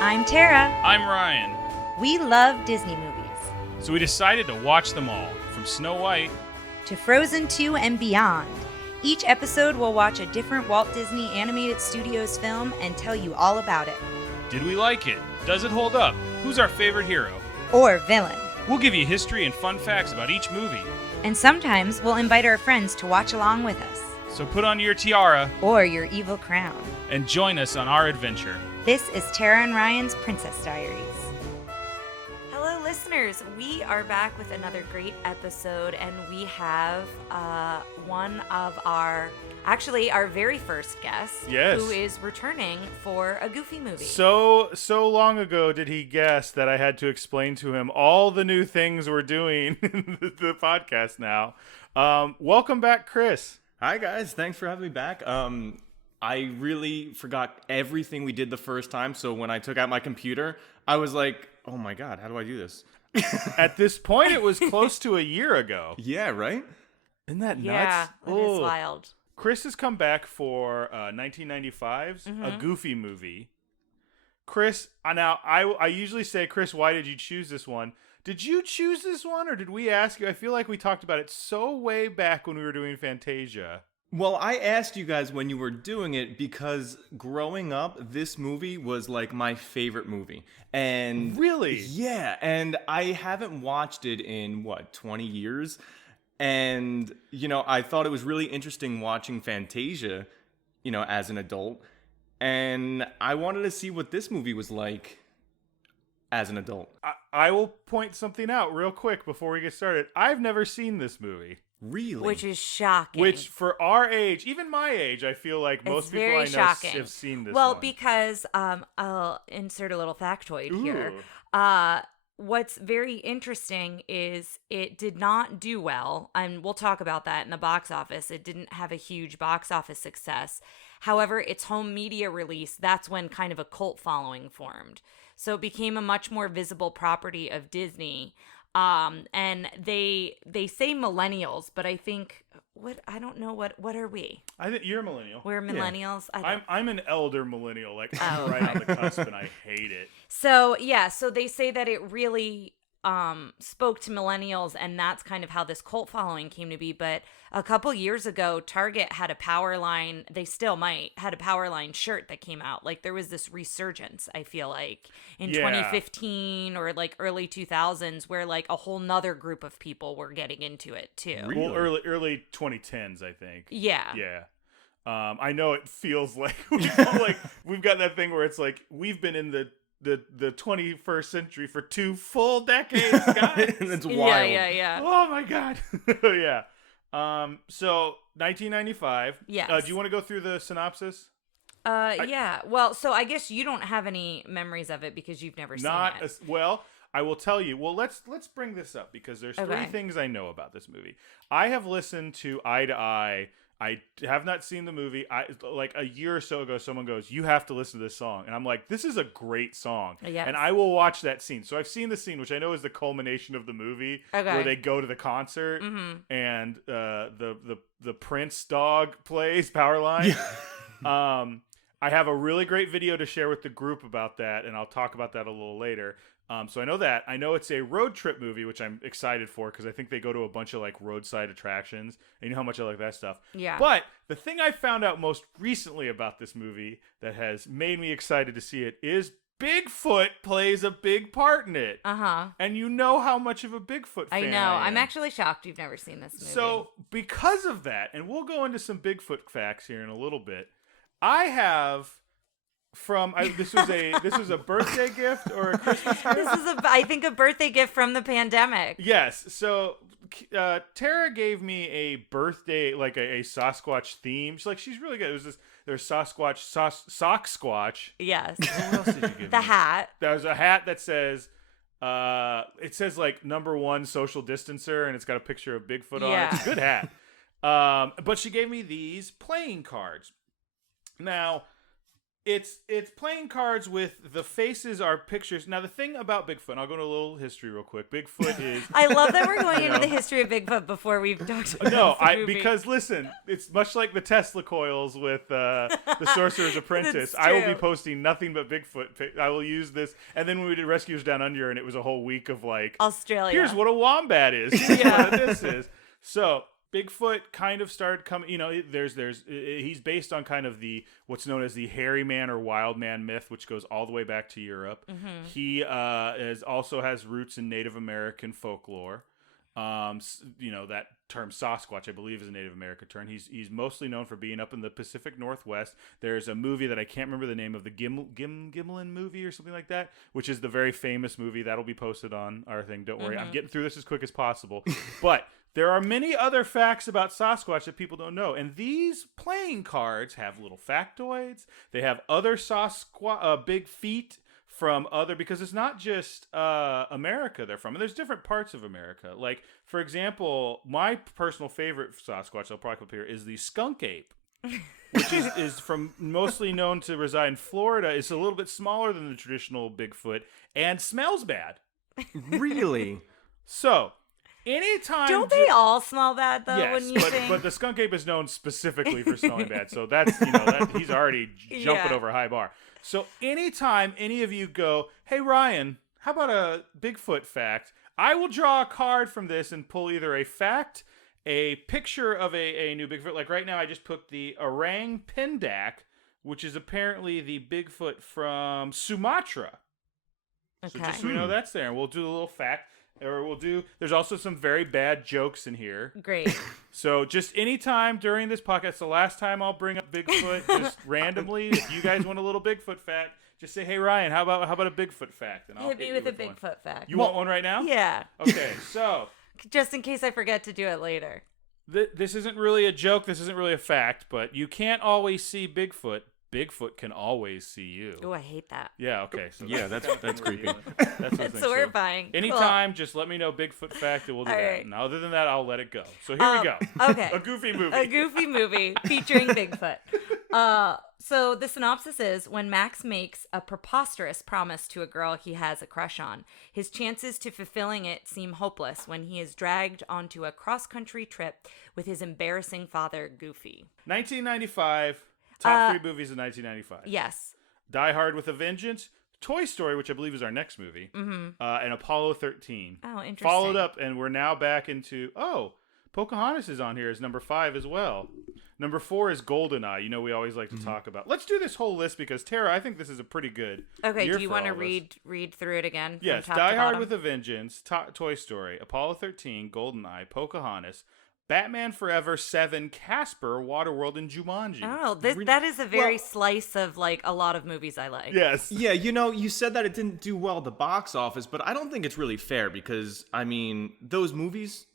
I'm Tara. I'm Ryan. We love Disney movies. So we decided to watch them all, from Snow White to Frozen 2 and beyond. Each episode will watch a different Walt Disney Animated Studios film and tell you all about it. Did we like it? Does it hold up? Who's our favorite hero? Or villain. We'll give you history and fun facts about each movie. And sometimes we'll invite our friends to watch along with us. So put on your tiara or your evil crown and join us on our adventure. This is Tara and Ryan's Princess Diaries. Hello, listeners. We are back with another great episode, and we have one of our very first guest, yes, who is returning for a Goofy movie. So long ago did he guess that I had to explain to him all the new things we're doing in the podcast now. Welcome back, Chris. Hi, guys. Thanks for having me back. I really forgot everything we did the first time, so when I took out my computer, I was like, oh my god, how do I do this? At this point, it was close to a year ago. Yeah, right? Isn't that nuts? Yeah, it is wild. Chris has come back for 1995's A Goofy Movie. Chris, now I usually say, Chris, why did you choose this one? Did you choose this one, or did we ask you? I feel like we talked about it so way back when we were doing Fantasia. Well, I asked you guys when you were doing it because growing up, this movie was like my favorite movie. And really? Yeah, and I haven't watched it in 20 years. And, I thought it was really interesting watching Fantasia, as an adult. And I wanted to see what this movie was like as an adult. I will point something out real quick before we get started. I've never seen this movie. Really? Which is shocking. Which, for our age, even my age, I feel like most people I know have seen this Well, one. because I'll insert a little factoid here. What's very interesting is it did not do well, and we'll talk about that in the box office. It didn't have a huge box office success. However, its home media release, that's when kind of a cult following formed. So it became a much more visible property of Disney. And they say millennials, but I think I don't know what are we? I think you're a millennial. We're millennials. Yeah. I'm an elder millennial. Like I'm right on the cusp, and I hate it. So they say that it really spoke to millennials, and that's kind of how this cult following came to be. But a couple years ago, Target had a Powerline, they still might, had a Powerline shirt that came out. Like there was this resurgence, I feel like, in 2015 or like early 2000s, where like a whole nother group of people were getting into it too. Really? Well, early 2010s, I think. Yeah. Yeah. I know it feels like we've got that thing where it's like we've been in the 21st century for 2 full decades, guys. That's wild. Yeah. Oh my god. Yeah. So 1995. Yes. Do you want to go through the synopsis? Yeah. Well, so I guess you don't have any memories of it because you've never seen it. Well, I will tell you. Well, let's bring this up because there's 3 things I know about this movie. I have listened to Eye to Eye. I have not seen the movie. Like a year or so ago, someone goes, "You have to listen to this song," and I'm like, "This is a great song," yes. and I will watch that scene. So I've seen the scene, which I know is the culmination of the movie, where they go to the concert and the Prince dog plays Powerline. I have a really great video to share with the group about that, and I'll talk about that a little later. So I know that. I know it's a road trip movie, which I'm excited for because I think they go to a bunch of like roadside attractions. And you know how much I like that stuff. Yeah. But the thing I found out most recently about this movie that has made me excited to see it is Bigfoot plays a big part in it. And you know how much of a Bigfoot fan I know. I am. I'm actually shocked you've never seen this movie. So because of that, and we'll go into some Bigfoot facts here in a little bit, I have... this was a birthday gift or a Christmas gift? This is I think a birthday gift from the pandemic. Yes. So Tara gave me a birthday, like a Sasquatch theme. She's really good. It was there's Sasquatch, sock squatch. Yes. What else did you give me? The hat. There's a hat that says it says like #1 social distancer, and it's got a picture of Bigfoot on it. It's a good hat. But she gave me these playing cards. Now, It's playing cards with the faces are pictures. Now the thing about Bigfoot, and I'll go into a little history real quick. Bigfoot is. I love that we're going into the history of Bigfoot before we've talked about the movie. Because listen, it's much like the Tesla coils with the Sorcerer's Apprentice. I will be posting nothing but Bigfoot. I will use this, and then when we did Rescuers Down Under, and it was a whole week of like Australia. Here's what a wombat is. Here's what this is. So. Bigfoot kind of started coming, he's based on kind of what's known as the hairy man or wild man myth, which goes all the way back to Europe. Mm-hmm. He also has roots in Native American folklore. That term Sasquatch, I believe, is a Native American term. He's mostly known for being up in the Pacific Northwest. There's a movie that I can't remember the name of, the Gimlin movie or something like that, which is the very famous movie. That'll be posted on our thing. Don't worry. I'm getting through this as quick as possible. But there are many other facts about Sasquatch that people don't know, and these playing cards have little factoids. They have other big feet from because it's not just America they're from, and there's different parts of America. Like, for example, my personal favorite Sasquatch I'll probably put here is the Skunk Ape, which is from mostly known to reside in Florida. It's a little bit smaller than the traditional Bigfoot and smells bad. Really? So. Anytime. Don't they all smell bad though? Yes, when you think? But the Skunk Ape is known specifically for smelling bad, so that's he's already jumping over a high bar. So anytime any of you go, hey Ryan, how about a Bigfoot fact? I will draw a card from this and pull either a fact, a picture of a new Bigfoot. Like right now, I just put the Orang Pendak, which is apparently the Bigfoot from Sumatra. Okay. So just so we know that's there, and we'll do a little fact. Or there's also some very bad jokes in here. Great. So just anytime during this podcast, the last time I'll bring up Bigfoot, just randomly, if you guys want a little Bigfoot fact, just say, hey, Ryan, how about a Bigfoot fact? And I'll hit me with a Bigfoot fact. You want one right now? Yeah. Okay, so. Just in case I forget to do it later. This isn't really a joke. This isn't really a fact, but you can't always see Bigfoot. Bigfoot can always see you. Oh, I hate that. Yeah, okay. So that's creepy. That's horrifying. So, anytime, just let me know Bigfoot fact, and we'll do that. Right. And other than that, I'll let it go. So here we go. Okay. A goofy movie. A goofy movie featuring Bigfoot. So the synopsis is, when Max makes a preposterous promise to a girl he has a crush on, his chances to fulfilling it seem hopeless when he is dragged onto a cross-country trip with his embarrassing father, Goofy. 1995. Top 3 movies of 1995. Yes. Die Hard with a Vengeance, Toy Story, which I believe is our next movie, and Apollo 13. Oh, interesting. Followed up, and we're now back into, Pocahontas is on here as number 5 as well. Number 4 is GoldenEye. We always like to talk about. Let's do this whole list because, Tara, I think this is a pretty good Okay, year do you want to for read through it again? Yes, from top Die to Hard bottom? with a Vengeance, Toy Story, Apollo 13, GoldenEye, Pocahontas, Batman Forever, 7, Casper, Waterworld, and Jumanji. Oh, that is a very slice of like a lot of movies I like. Yes. Yeah, you said that it didn't do well at the box office, but I don't think it's really fair because, those movies,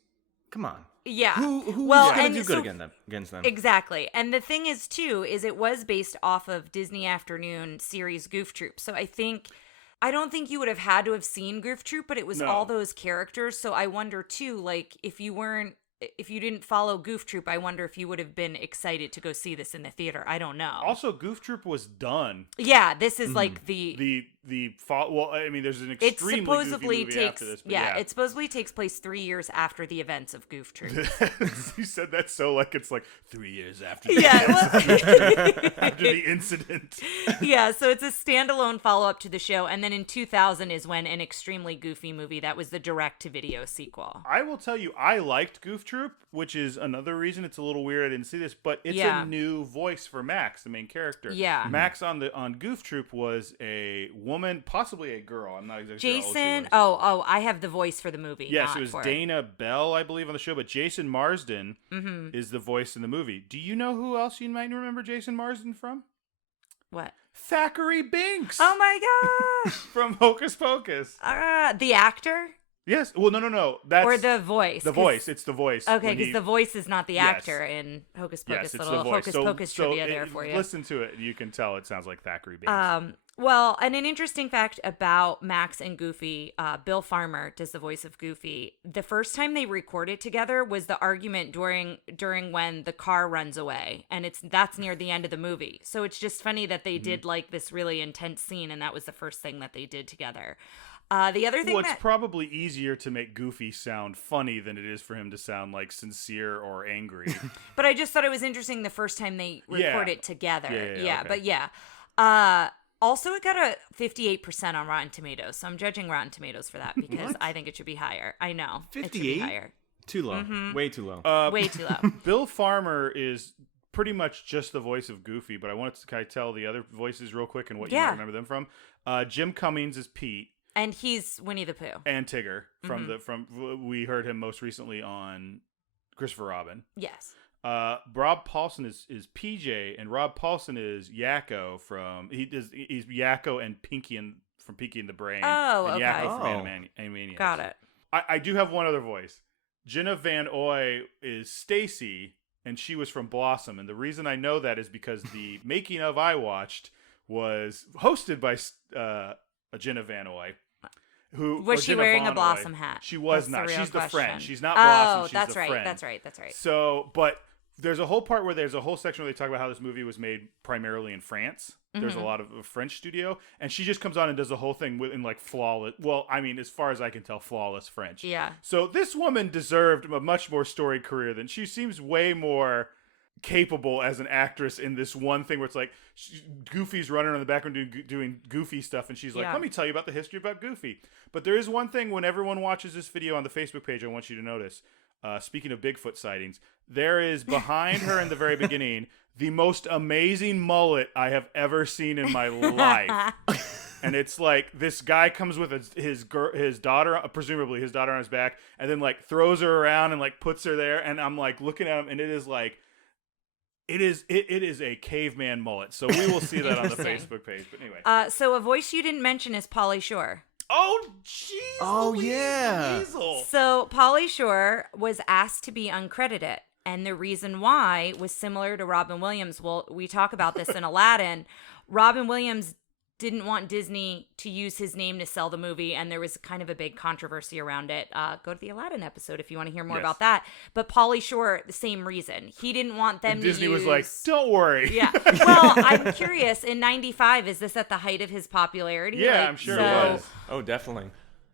come on. Yeah. Who's going to do good against them? Exactly. And the thing is, too, is it was based off of Disney Afternoon series Goof Troop. So I don't think you would have had to have seen Goof Troop, but it was all those characters. So I wonder, too, like, if you didn't follow Goof Troop, I wonder if you would have been excited to go see this in the theater. I don't know. Also, Goof Troop was done. Yeah, this is like there's an extremely goofy movie after this. But it supposedly takes place 3 years after the events of Goof Troop. You said that so like it's like 3 years after after the incident. Yeah, so it's a standalone follow-up to the show, and then in 2000 is when an extremely goofy movie that was the direct-to-video sequel. I will tell you, I liked Goof Troop, which is another reason it's a little weird I didn't see this, but it's a new voice for Max, the main character. Yeah. Max on Goof Troop was a woman, possibly a girl. I'm not exactly sure. Jason, I have the voice for the movie. Yes, it was Dana Bell, I believe, on the show, but Jason Marsden is the voice in the movie. Do you know who else you might remember Jason Marsden from? What? Thackeray Binks. Oh my gosh. From Hocus Pocus. The actor? Yes. Well, no. That's or the voice. The voice. It's the voice. Okay, because the voice is not the Yes. actor in Hocus Yes, Pocus. it's Little the voice. Hocus Pocus trivia there for you. Listen to it, and you can tell it sounds like Thackeray Banks. Well, and an interesting fact about Max and Goofy, Bill Farmer does the voice of Goofy. The first time they recorded together was the argument during when the car runs away, and that's near the end of the movie. So it's just funny that they did like this really intense scene, and that was the first thing that they did together. The other thing it's probably easier to make Goofy sound funny than it is for him to sound like sincere or angry. But I just thought it was interesting the first time they recorded together. Yeah, okay. But yeah. Also, it got a 58% on Rotten Tomatoes, so I'm judging Rotten Tomatoes for that because I think it should be higher. I know. 58? It should be higher. Too low. Way too low. Way too low. Bill Farmer is pretty much just the voice of Goofy, but I wanted to kind of tell the other voices real quick and what you might remember them from. Jim Cummings is Pete. And he's Winnie the Pooh. And Tigger we heard him most recently on Christopher Robin. Yes. Rob Paulson is PJ, and Rob Paulson is Yakko he's Yakko and Pinky from Pinky and the Brain. Oh, and okay. Yakko from Animaniacs. Got it. I do have one other voice. Jenna Van Oy is Stacy, and she was from Blossom, and the reason I know that is because the making of I watched was hosted by Jenna Van Oy. Was she wearing a Blossom hat? She was not. She's the friend. She's not Blossom. She's that's the right. friend. That's right. That's right. So, but there's a whole part where there's a whole section where they talk about how this movie was made primarily in France. There's a lot of a French studio, and she just comes on and does the whole thing in like flawless. Well, I mean, as far as I can tell, flawless French. Yeah. So this woman deserved a much more storied career than she seems way more capable as an actress in this one thing where it's like Goofy's running in the background doing Goofy stuff, and she's like, let me tell you about the history about Goofy. But there is one thing when everyone watches this video on the Facebook page I want you to notice. Speaking of Bigfoot sightings, there is behind her in the very beginning the most amazing mullet I have ever seen in my life. And it's like this guy comes with his daughter, presumably his daughter on his back, and then like throws her around and like puts her there, and I'm like looking at him, and it is like it is a caveman mullet. So we will see that on the Facebook page. But anyway. So a voice you didn't mention is Pauly Shore. Oh, jeez. Oh, yeah. Weasel. So Pauly Shore was asked to be uncredited. And the reason why was similar to Robin Williams. Well, we talk about this in Aladdin. Robin Williams didn't want Disney to use his name to sell the movie, and there was kind of a big controversy around it. Go to the Aladdin episode if you want to hear more about that. But Pauly Shore, the same reason. He didn't want them to use... Disney was like, don't worry. Yeah. Well, I'm curious, in 95, is this at the height of his popularity? Yeah, I'm sure it was. Oh, definitely.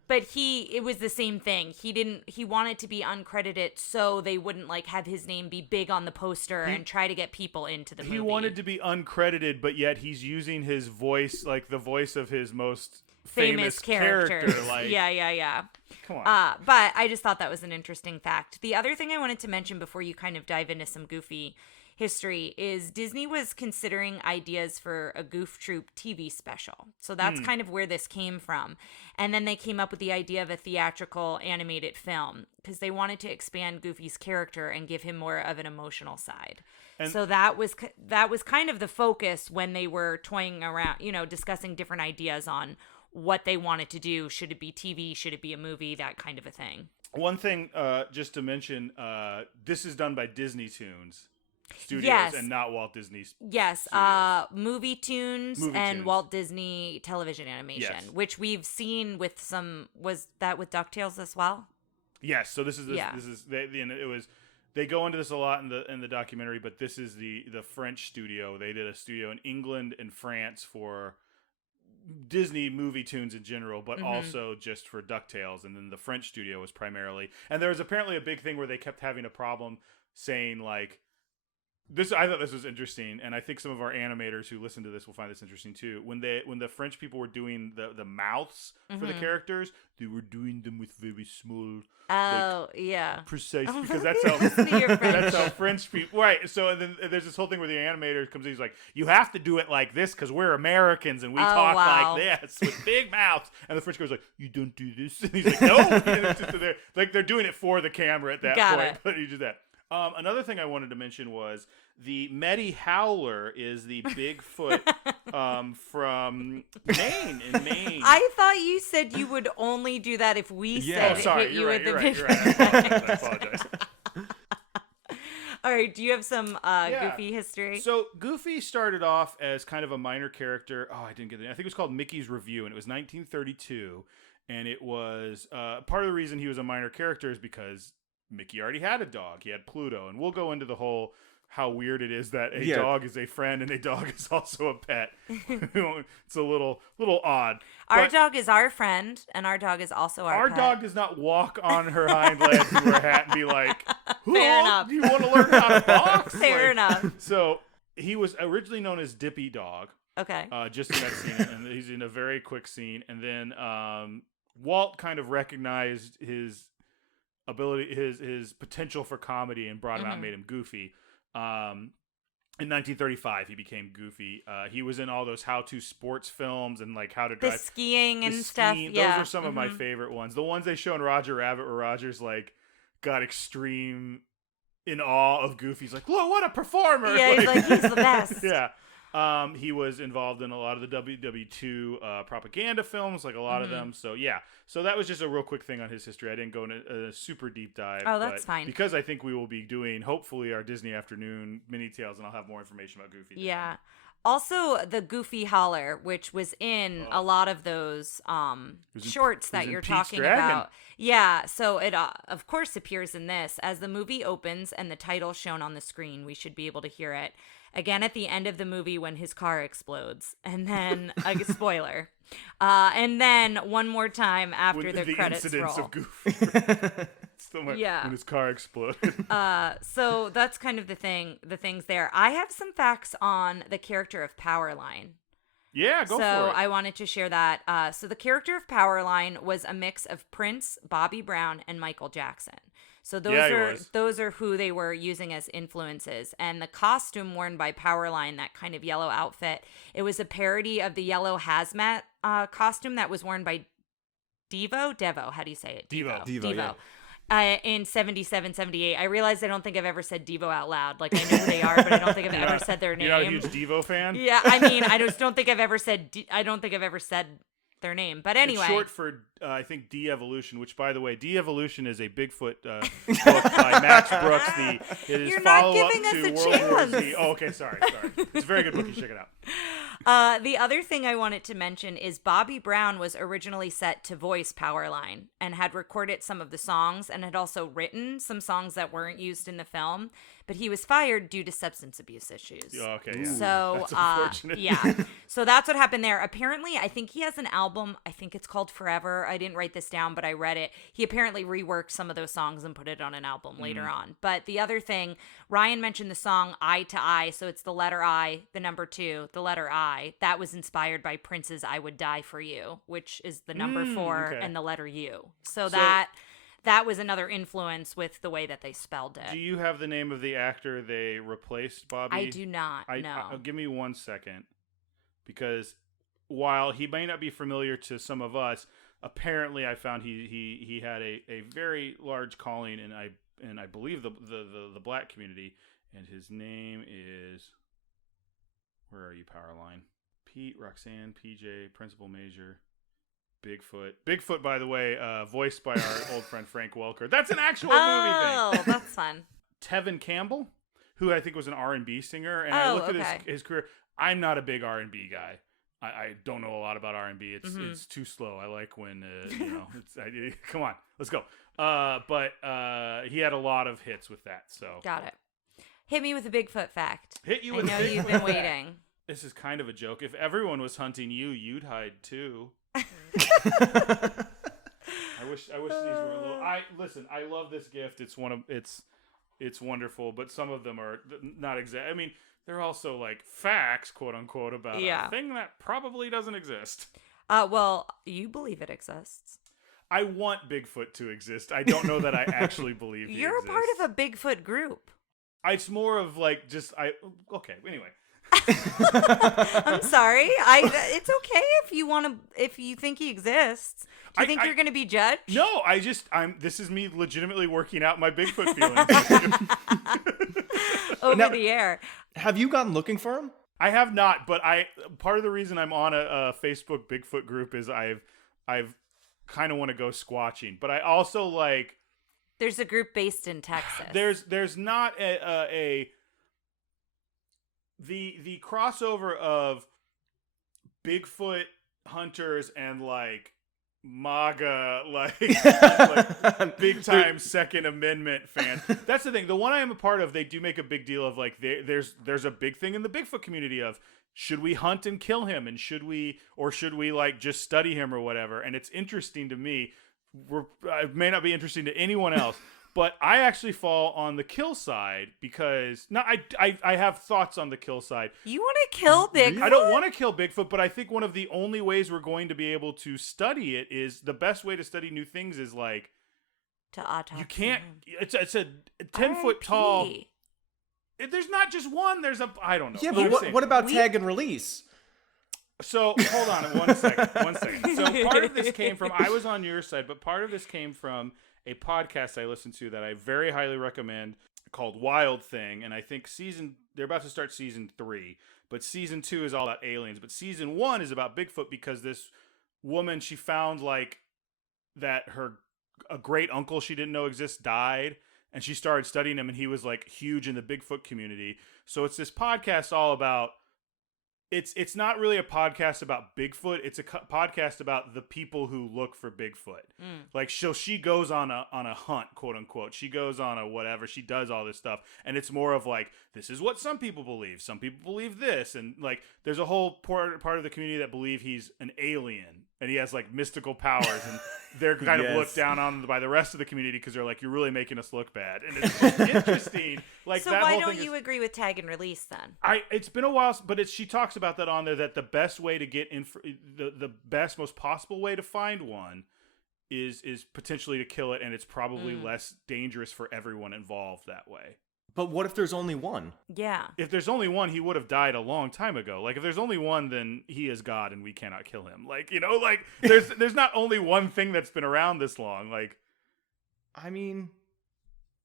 But it was the same thing. He wanted to be uncredited so they wouldn't like have his name be big on the poster and try to get people into the movie. He wanted to be uncredited, but yet he's using his voice, like the voice of his most famous character. Like, yeah. Come on. But I just thought that was an interesting fact. The other thing I wanted to mention before you kind of dive into some Goofy history is Disney was considering ideas for a Goof Troop TV special. So that's kind of where this came from. And then they came up with the idea of a theatrical animated film because they wanted to expand Goofy's character and give him more of an emotional side. And so that was kind of the focus when they were toying around, discussing different ideas on what they wanted to do. Should it be TV? Should it be a movie? That kind of a thing. One thing just to mention, this is done by Disney Toons Studios and not Walt Disney Studios. Yes, Movie Tunes and Walt Disney Television Animation, which we've seen with was that with DuckTales as well? Yes, so this is it was they go into this a lot in the documentary, but this is the French studio. They did a studio in England and France for Disney movie tunes in general, but also just for DuckTales, and then the French studio was primarily. And there was apparently a big thing where they kept having a problem saying like this. I thought this was interesting, and I think some of our animators who listen to this will find this interesting too. When the French people were doing the mouths for the characters, they were doing them with very small. Precise, because that's how French people. Right. So then there's this whole thing where the animator comes in. He's like, "You have to do it like this because we're Americans and we talk like this with big mouths." And the French guy's like, "You don't do this." And he's like, "No." And it's just, they're doing it for the camera at that point. But you do that. Another thing I wanted to mention was the Medi Howler is the Bigfoot from Maine. In Maine, I thought you said you would only do that if we said hit you with the Bigfoot. I apologize. All right, do you have some Goofy history? So Goofy started off as kind of a minor character. Oh, I didn't get it. I think it was called Mickey's Review, and it was 1932. And it was part of the reason he was a minor character is because Mickey already had a dog. He had Pluto, and we'll go into the whole how weird it is that a dog is a friend and a dog is also a pet. It's a little odd. Our dog is our friend, and our dog is also our pet. Dog does not walk on her hind legs and wear a hat and be like, Fair enough. Do you want to learn how to box? Fair enough. So he was originally known as Dippy Dog. Okay. Just in that scene, and he's in a very quick scene. And then Walt kind of recognized his ability, his potential for comedy, and brought him out and made him Goofy. In 1935, he became Goofy. He was in all those how-to sports films and like how to drive. The skiing and stuff. Yeah. Those are some of my favorite ones. The ones they show in Roger Rabbit where Roger's like got extreme in awe of Goofy. He's like, "Look, what a performer!" Yeah, he's the best. Yeah. He was involved in a lot of the WW2 propaganda films, like a lot of them. So yeah, so that was just a real quick thing on his history. I didn't go into a super deep dive. Oh, that's fine. Because I think we will be doing hopefully our Disney Afternoon mini tales, and I'll have more information about Goofy. Yeah. Also, the Goofy Holler, which was in a lot of those shorts that you're talking about. Yeah, so it, of course, appears in this. As the movie opens and the title shown on the screen, we should be able to hear it. Again, at the end of the movie when his car explodes. And then, spoiler. And then one more time after the credits roll. The incidents of Goofy. When his car exploded. So that's kind of the things there. I have some facts on the character of Powerline. Yeah, go for it. So I wanted to share that. So the character of Powerline was a mix of Prince, Bobby Brown, and Michael Jackson. So those are who they were using as influences. And the costume worn by Powerline, that kind of yellow outfit, it was a parody of the yellow hazmat costume that was worn by Devo, how do you say it? Devo. Yeah. In 77, 78. I realized I don't think I've ever said Devo out loud. Like, I know who they are, but I don't think I've ever said their name. You're not a huge Devo fan? Yeah, I mean, I just don't think I've ever said their name. But anyway. It's short for, I think, De-Evolution, which, by the way, De-Evolution is a Bigfoot book by Max Brooks. It is You're not giving us to a World War chance. Z. Oh, okay, sorry. It's a very good book. You should check it out. The other thing I wanted to mention is Bobby Brown was originally set to voice Powerline and had recorded some of the songs and had also written some songs that weren't used in the film, but he was fired due to substance abuse issues. Okay, yeah. So, that's unfortunate. Yeah. So that's what happened there. Apparently, I think he has an album. I think it's called Forever. I didn't write this down, but I read it. He apparently reworked some of those songs and put it on an album later on. But the other thing, Ryan mentioned the song Eye to Eye. So it's the letter I, the number 2, the letter I. That was inspired by Prince's I Would Die For You, which is the number 4 and the letter U. So that was another influence with the way that they spelled it. Do you have the name of the actor they replaced, Bobby? I do not, no. Give me 1 second. Because while he may not be familiar to some of us, apparently I found he had a very large calling in I believe the black community, and his name is, where are you, Powerline? Pete, Roxanne, PJ, Principal Major, Bigfoot, by the way, voiced by our old friend Frank Welker. That's an actual movie thing. Oh, that's fun. Tevin Campbell, who I think was an R&B singer, and I looked at his career. I'm not a big R&B guy. I don't know a lot about R&B. It's too slow. I like when come on, let's go. But he had a lot of hits with that. So got it. Hit me with a Bigfoot fact. Hit you with I know you've been waiting. This is kind of a joke. If everyone was hunting you, you'd hide too. I wish these were a little. I love this gift. It's wonderful, but some of them are not exact. I mean, they're also like facts, quote unquote, about a thing that probably doesn't exist. Well, you believe it exists. I want Bigfoot to exist. I don't know that I actually believe You're exists. a part of a Bigfoot group. It's more of like just okay. Anyway. I'm sorry. It's okay if you think he exists. Do you think you're going to be judged? No, this is me legitimately working out my Bigfoot feelings. Over the air. Have you gone looking for him? I have not, but part of the reason I'm on a Facebook Bigfoot group is I've kind of want to go squatching, but I also like. There's a group based in Texas. There's not the crossover of Bigfoot hunters and like MAGA like big time Second Amendment fans. That's the thing. The one I am a part of, they do make a big deal of like there's a big thing in the Bigfoot community of should we hunt and kill him and should we like just study him or whatever. And it's interesting to me. It may not be interesting to anyone else. But I actually fall on the kill side because I have thoughts on the kill side. You want to kill Bigfoot? I don't want to kill Bigfoot, but I think one of the only ways we're going to be able to study it is the best way to study new things is like to autopsy. You can't. It's a 10-foot tall. There's not just one. There's I don't know. Yeah, but what about tag and release? So hold on one second. So part of this came from I was on your side, but part of this came from a podcast I listened to that I very highly recommend called Wild Thing. And I think they're about to start season 3, but season 2 is all about aliens. But season 1 is about Bigfoot because this woman, she found like that a great uncle she didn't know exists died. And she started studying him and he was like huge in the Bigfoot community. So it's this podcast all about, it's not really a podcast about Bigfoot. It's a podcast about the people who look for Bigfoot. Like she goes on a hunt, quote unquote. She goes on a whatever. She does all this stuff, and it's more of like this is what some people believe. Some people believe this, and like there's a whole part of the community that believe he's an alien and he has like mystical powers, and they're kind of looked down on by the rest of the community because they're like, you're really making us look bad, and it's interesting. Like, so that why whole don't thing you agree with tag and release then? It's been a while, but she talks about that on there, that the best way to get in, the best, most possible way to find one is potentially to kill it, and it's probably less dangerous for everyone involved that way. But what if there's only one? Yeah. If there's only one, he would have died a long time ago. Like, if there's only one, then he is God and we cannot kill him. Like, you know, like there's not only one thing that's been around this long. Like, I mean,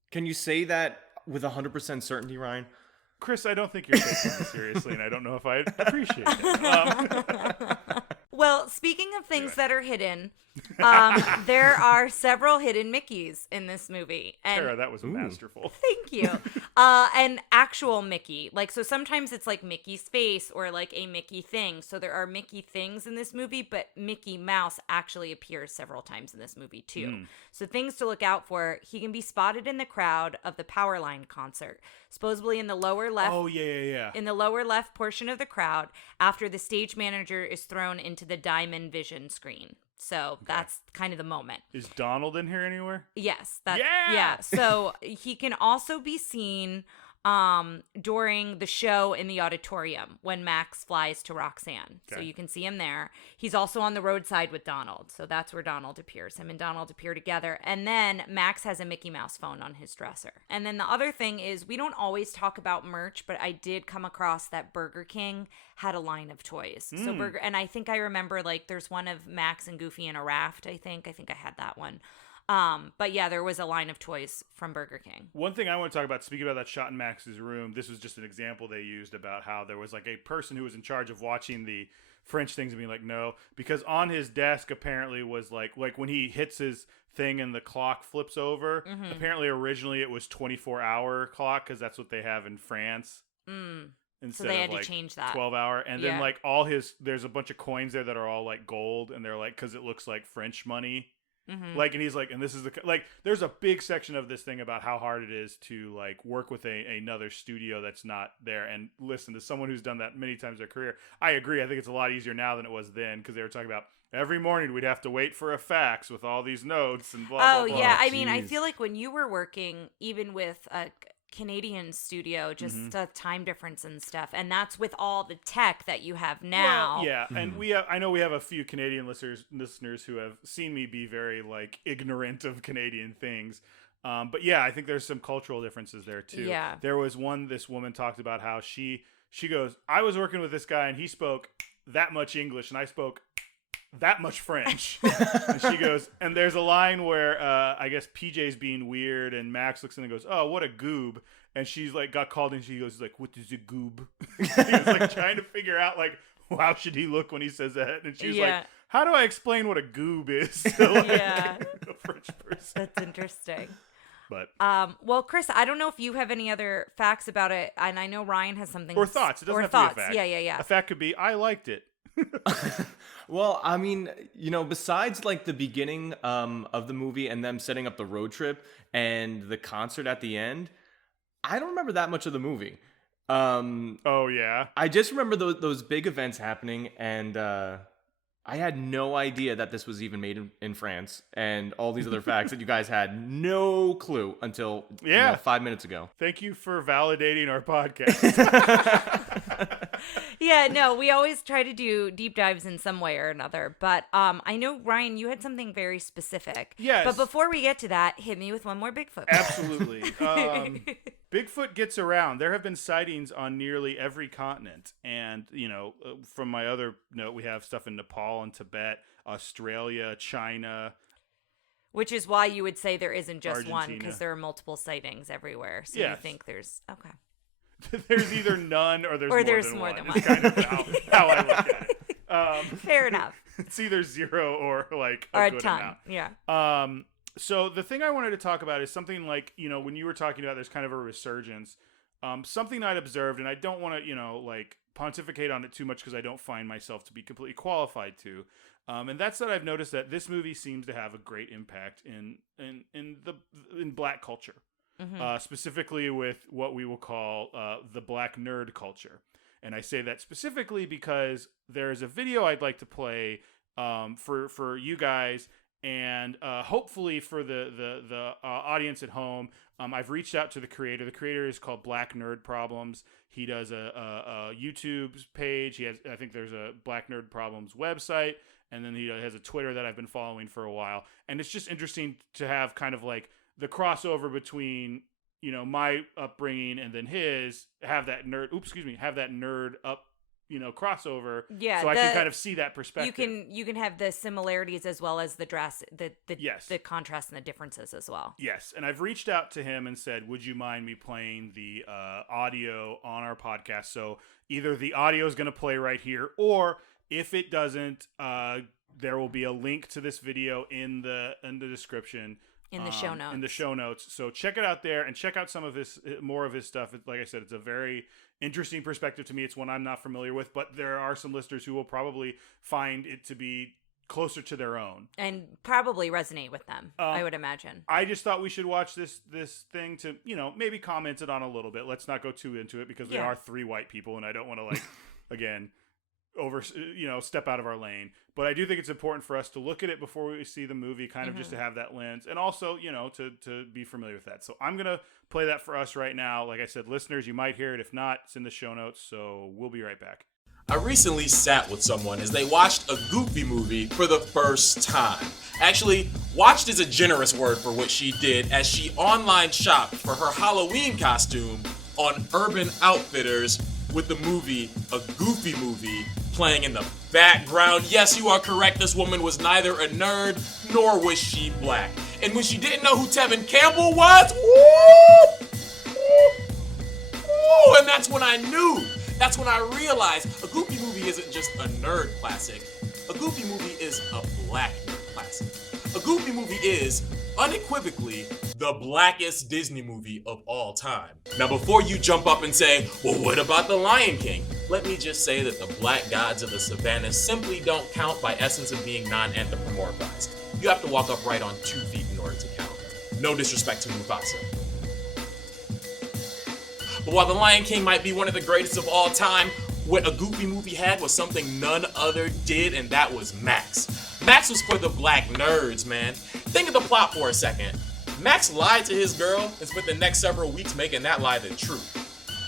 can you say that with 100% certainty, Ryan? Chris, I don't think you're taking this seriously, and I don't know if I appreciate it. Well, speaking of things that are hidden, there are several hidden Mickeys in this movie. And Tara, that was masterful. Thank you. An actual Mickey. Like, so sometimes it's like Mickey's face or like a Mickey thing. So there are Mickey things in this movie, but Mickey Mouse actually appears several times in this movie too. So things to look out for. He can be spotted in the crowd of the Powerline concert, supposedly in the lower left. Oh, yeah. In the lower left portion of the crowd after the stage manager is thrown into the Diamond Vision screen. So that's kind of the moment. Is Donald in here anywhere? Yes. Yeah. So he can also be seen during the show in the auditorium when Max flies to Roxanne. Okay. So you can see him there. He's also on the roadside with Donald. So that's where Donald appears. Him and Donald appear together. And then Max has a Mickey Mouse phone on his dresser. And then the other thing is, we don't always talk about merch, but I did come across that Burger King had a line of toys. So and I think I remember like there's one of Max and Goofy in a raft, I think I had that one. But yeah, there was a line of toys from Burger King. One thing I want to talk about, speaking about that shot in Max's room, this was just an example they used about how there was like a person who was in charge of watching the French things and being like, no, because on his desk apparently was like when he hits his thing and the clock flips over, apparently originally it was 24-hour clock because that's what they have in France. Instead so they had of, to change that 12-hour, and then like there's a bunch of coins there that are all like gold, and they're like, because it looks like French money. Like, and he's like, and this is there's a big section of this thing about how hard it is to like work with another studio that's not there. And listen, to someone who's done that many times in their career, I agree. I think it's a lot easier now than it was then, because they were talking about every morning we'd have to wait for a fax with all these notes and blah, blah, blah. Oh yeah, I mean, I feel like when you were working, even with a Canadian studio, just time difference and stuff, and that's with all the tech that you have now. Well, yeah, and I know we have a few Canadian listeners who have seen me be very like ignorant of Canadian things, but yeah, I think there's some cultural differences there too. Yeah, there was this woman talked about how she She goes, I was working with this guy and he spoke that much English and I spoke that much French. And she goes, and there's a line where I guess PJ's being weird and Max looks in and goes, oh, what a goob. And she's like, got called and she goes like, what is a goob? He was like trying to figure out like, how should he look when he says that? And she was like, how do I explain what a goob is to like a French person? That's interesting. But well, Chris, I don't know if you have any other facts about it, and I know Ryan has something. Or thoughts. It doesn't have to be a fact. Yeah. A fact could be, I liked it. Well, I mean, you know, besides like the beginning of the movie and them setting up the road trip and the concert at the end, I don't remember that much of the movie. Oh yeah. I just remember those big events happening, and I had no idea that this was even made in France, and all these other facts that you guys had no clue until 5 minutes ago. Thank you for validating our podcast. Yeah, no, we always try to do deep dives in some way or another. But I know, Ryan, you had something very specific. Yes. But before we get to that, hit me with one more Bigfoot. Absolutely. Bigfoot gets around. There have been sightings on nearly every continent. And, you know, from my other note, we have stuff in Nepal and Tibet, Australia, China. Which is why you would say there isn't just Argentina. one, because there are multiple sightings everywhere. So Yes. you think there's, okay. There's either none or there's more than one. one. It's kind of how I look at it. Fair enough. It's either zero or like Or a a good ton. amount. Yeah. So the thing I wanted to talk about is something like, you know, when you were talking about there's kind of a resurgence, something I'd observed, and I don't want to, you know, like pontificate on it too much because I don't find myself to be completely qualified to. And that's that I've noticed that this movie seems to have a great impact in Black culture. Mm-hmm. Specifically with what we will call the Black nerd culture. And I say that specifically because there's a video I'd like to play for you guys and hopefully for the audience at home. I've reached out to the creator. The creator is called Black Nerd Problems. He does a YouTube page. I think there's a Black Nerd Problems website. And then he has a Twitter that I've been following for a while. And it's just interesting to have kind of like the crossover between, you know, my upbringing and then his, have that nerd up, you know, crossover. Yeah. So I can kind of see that perspective. You can have the similarities as well as the contrast and the differences as well. Yes. And I've reached out to him and said, would you mind me playing the audio on our podcast? So either the audio is going to play right here, or if it doesn't, there will be a link to this video in the description. In the show notes. In the show notes. So check it out there and check out some of more of his stuff. Like I said, it's a very interesting perspective to me. It's one I'm not familiar with, but there are some listeners who will probably find it to be closer to their own. And probably resonate with them, I would imagine. I just thought we should watch this thing to, you know, maybe comment it on a little bit. Let's not go too into it because there are three white people and I don't want to, like, again, step out of our lane. But I do think it's important for us to look at it before we see the movie, kind of just to have that lens, and also, you know, to be familiar with that. So I'm going to play that for us right now. Like I said, listeners, you might hear it. If not, it's in the show notes, so we'll be right back. I recently sat with someone as they watched a Goofy movie for the first time. Actually, watched is a generous word for what she did, as she online shopped for her Halloween costume on Urban Outfitters with the movie A Goofy Movie playing in the background. Yes, you are correct. This woman was neither a nerd nor was she black. And when she didn't know who Tevin Campbell was, woo, and that's when I knew. That's when I realized a Goofy movie isn't just a nerd classic. A Goofy movie is a black nerd classic. A Goofy movie is, unequivocally, the blackest Disney movie of all time. Now, before you jump up and say, well, what about The Lion King? Let me just say that the black gods of the savannah simply don't count by essence of being non-anthropomorphized. You have to walk upright on 2 feet in order to count. No disrespect to Mufasa. But while The Lion King might be one of the greatest of all time, what a Goofy movie had was something none other did, and that was Max. Max was for the black nerds, man. Think of the plot for a second. Max lied to his girl and spent the next several weeks making that lie the truth.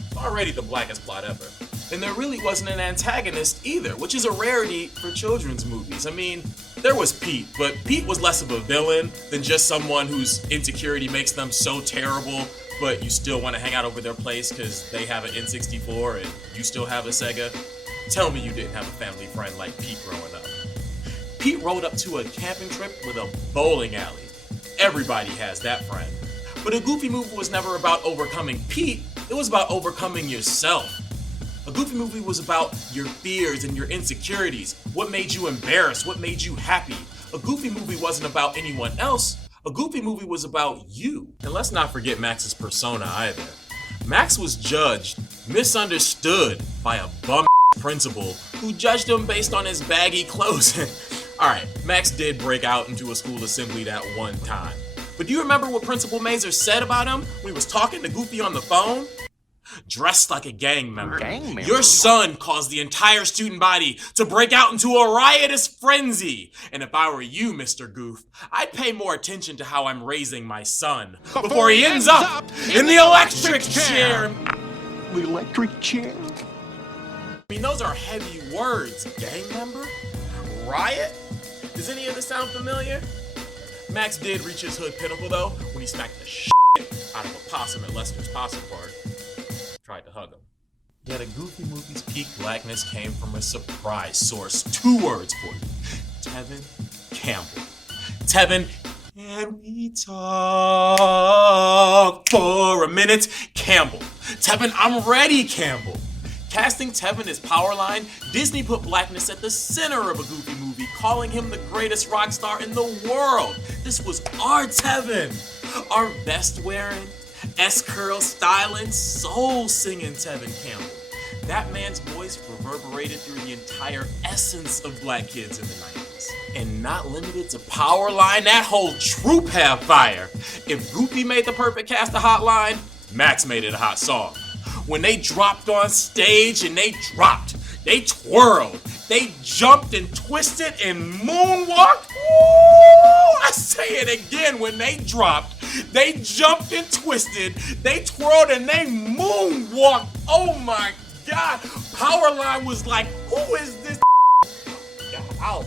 It's already the blackest plot ever. And there really wasn't an antagonist either, which is a rarity for children's movies. I mean, there was Pete, but Pete was less of a villain than just someone whose insecurity makes them so terrible but you still want to hang out over their place because they have an N64 and you still have a Sega? Tell me you didn't have a family friend like Pete growing up. Pete rolled up to a camping trip with a bowling alley. Everybody has that friend. But a Goofy movie was never about overcoming Pete, it was about overcoming yourself. A Goofy movie was about your fears and your insecurities, what made you embarrassed, what made you happy. A Goofy movie wasn't about anyone else, a Goofy movie was about you. And let's not forget Max's persona either. Max was judged, misunderstood by a bum principal who judged him based on his baggy clothes. Alright, Max did break out into a school assembly that one time. But do you remember what Principal Mazer said about him when he was talking to Goofy on the phone? Dressed like a gang member. Your son caused the entire student body to break out into a riotous frenzy. And if I were you, Mr. Goof, I'd pay more attention to how I'm raising my son before he ends up in the electric chair. The electric chair? I mean, those are heavy words. Gang member? Riot? Does any of this sound familiar? Max did reach his hood pinnacle though when he smacked the shit out of a possum at Lester's possum party. Tried to hug him. Yet a Goofy movie's peak blackness came from a surprise source. 2 words for you. Tevin Campbell. Tevin, can we talk for a minute? Campbell. Tevin, I'm ready, Campbell. Casting Tevin as Powerline, Disney put blackness at the center of a Goofy movie, calling him the greatest rock star in the world. This was our Tevin. Our vest-wearing, S-curl styling, soul-singing Tevin Campbell. That man's voice reverberated through the entire essence of black kids in the 90s. And not limited to Powerline, that whole troop had fire. If Goofy made the perfect cast of Hotline, Max made it a hot song. When they dropped on stage and they dropped, they twirled, they jumped and twisted and moonwalked. Ooh, I say it again, when they dropped, they jumped and twisted, they twirled and they moonwalked. Oh my God, Powerline was like, who is this? I'll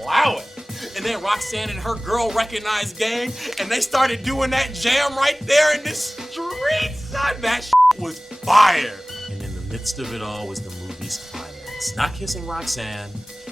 allow it. And then Roxanne and her girl recognized gang, and they started doing that jam right there in the street, son. That was fire. And in the midst of it all was the movie's climax. Not kissing Roxanne,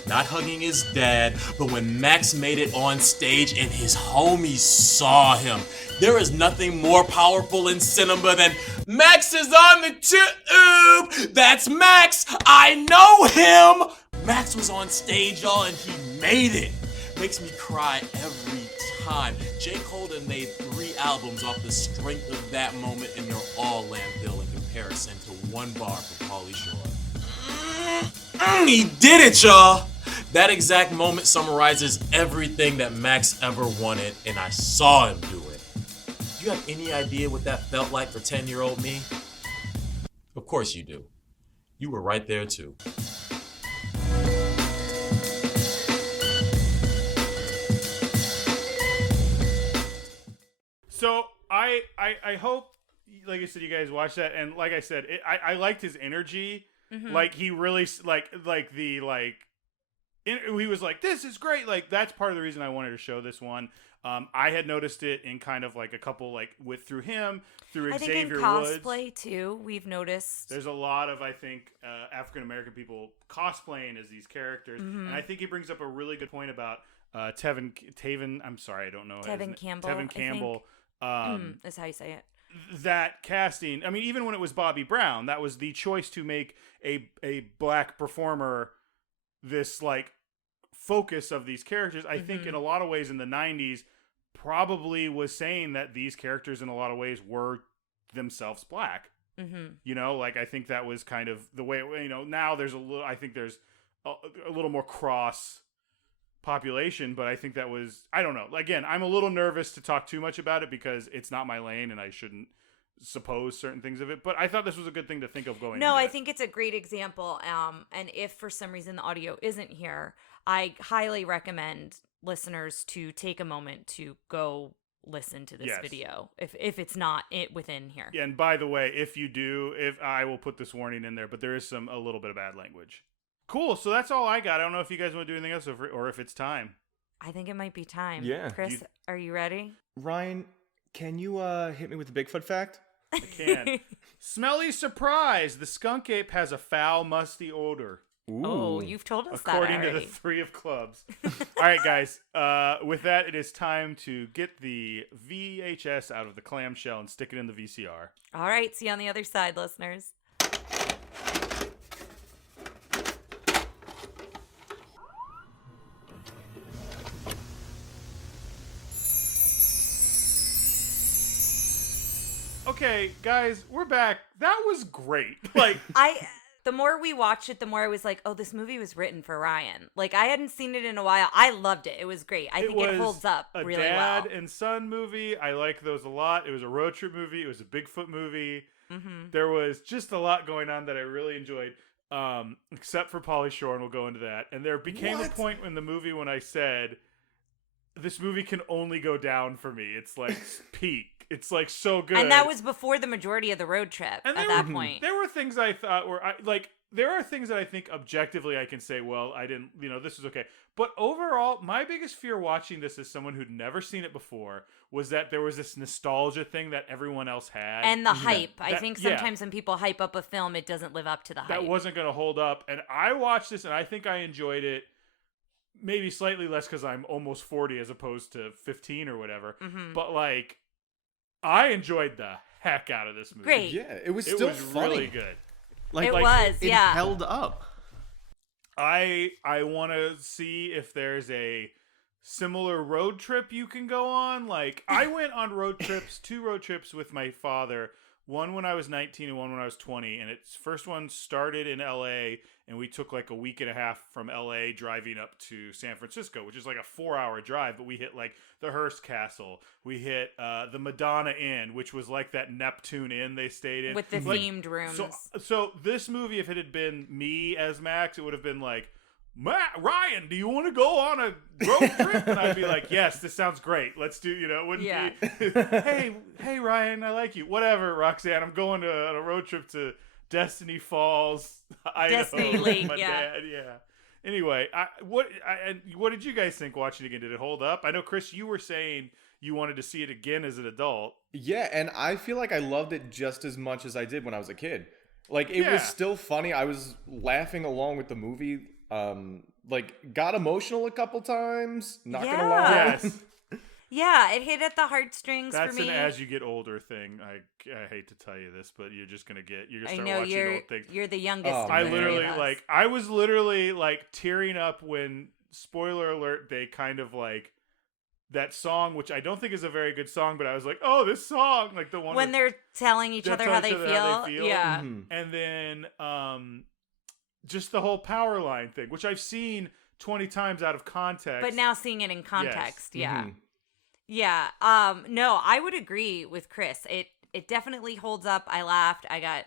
not hugging his dad, but when Max made it on stage and his homies saw him. There is nothing more powerful in cinema than Max is on the tube. That's Max. I know him. Max was on stage, y'all, and he made it. Makes me cry every time. J. Cole made 3 albums off the strength of that moment, and they're all landfill in comparison to one bar from Pauly Shore. He did it, y'all! That exact moment summarizes everything that Max ever wanted, and I saw him do it. Do you have any idea what that felt like for 10-year-old me? Of course you do. You were right there too. So I hope, like I said, you guys watch that, and like I said, I liked his energy. Mm-hmm. Like he really he was like, this is great. Like that's part of the reason I wanted to show this one. I had noticed it in kind of like a couple through him, through Xavier Woods. I think in cosplay too, we've noticed. There's a lot of African American people cosplaying as these characters, and I think he brings up a really good point about Tevin. I'm sorry, I don't know. Tevin Campbell. Tevin Campbell. Is how you say it. That casting, I mean, even when it was Bobby Brown, that was the choice to make a black performer this like focus of these characters. I think in a lot of ways in the 90s probably was saying that these characters in a lot of ways were themselves black. You know, like I think that was kind of the way, now there's there's a little more cross population, but I think that was, I don't know. Again, I'm a little nervous to talk too much about it because it's not my lane and I shouldn't suppose certain things of it, but I thought this was a good thing to think of going No, I it. think it's a great example. And if for some reason the audio isn't here, I highly recommend listeners to take a moment to go listen to this video if it's not within here. Yeah, and by the way, if you do, I will put this warning in there, but there is a little bit of bad language. Cool, so that's all I got. I don't know if you guys want to do anything else or if it's time. I think it might be time. Yeah. Chris, are you ready? Ryan, can you hit me with the Bigfoot fact? I can. Smelly surprise! The skunk ape has a foul, musty odor. Ooh. Oh, you've told us According that to the already. 3 of clubs. All right, guys. With that, it is time to get the VHS out of the clamshell and stick it in the VCR. All right, see you on the other side, listeners. Okay, guys, we're back. That was great. The more we watched it, the more I was like, oh, this movie was written for Ryan. Like, I hadn't seen it in a while. I loved it. It was great. I think it holds up really well. A dad and son movie. I like those a lot. It was a road trip movie. It was a Bigfoot movie. Mm-hmm. There was just a lot going on that I really enjoyed, except for Pauly Shore, and we'll go into that. And there became a point in the movie when I said, this movie can only go down for me. It's like peak. It's like so good. And that was before the majority of the road trip at that point. There were things I thought were there are things that I think objectively I can say, well, I didn't, this is okay. But overall, my biggest fear watching this as someone who'd never seen it before was that there was this nostalgia thing that everyone else had. And the hype. I think sometimes when people hype up a film, it doesn't live up to the hype. That wasn't going to hold up. And I watched this and I think I enjoyed it. Maybe slightly less because I'm almost 40 as opposed to 15 or whatever. Mm-hmm. But I enjoyed the heck out of this movie. Great. Yeah, it was still funny. Really good. It held up. I want to see if there's a similar road trip you can go on. I went on two road trips with my father. One when I was 19 and one when I was 20. And its first one started in LA, and we took a week and a half from LA driving up to San Francisco, which is a 4-hour drive. But we hit the Hearst Castle. We hit the Madonna Inn, which was that Neptune Inn they stayed in. With the themed rooms. So this movie, if it had been me as Max, it would have been Ryan, do you want to go on a road trip? And I'd be like, yes, this sounds great. Let's do, it wouldn't be, hey, Ryan, I like you. Whatever, Roxanne, I'm going on a road trip to Destiny Falls, Idaho. Destiny Lake, my dad, yeah. Anyway, what did you guys think watching it again? Did it hold up? I know, Chris, you were saying you wanted to see it again as an adult. Yeah, and I feel like I loved it just as much as I did when I was a kid. It was still funny. I was laughing along with the movie. Got emotional a couple times. Not gonna lie. Yes. Yeah, it hit at the heartstrings for me. That's an as you get older thing. I hate to tell you this, but you're gonna start watching old things. You're the youngest. I was literally tearing up when, spoiler alert, they kind of that song, which I don't think is a very good song, but I was like, oh, this song, the one when they're telling each other how they feel. Yeah. Mm-hmm. And then just the whole Powerline thing, which I've seen 20 times out of context. But now seeing it in context, yes. yeah. Mm-hmm. Yeah. No, I would agree with Chris. It definitely holds up. I laughed. I got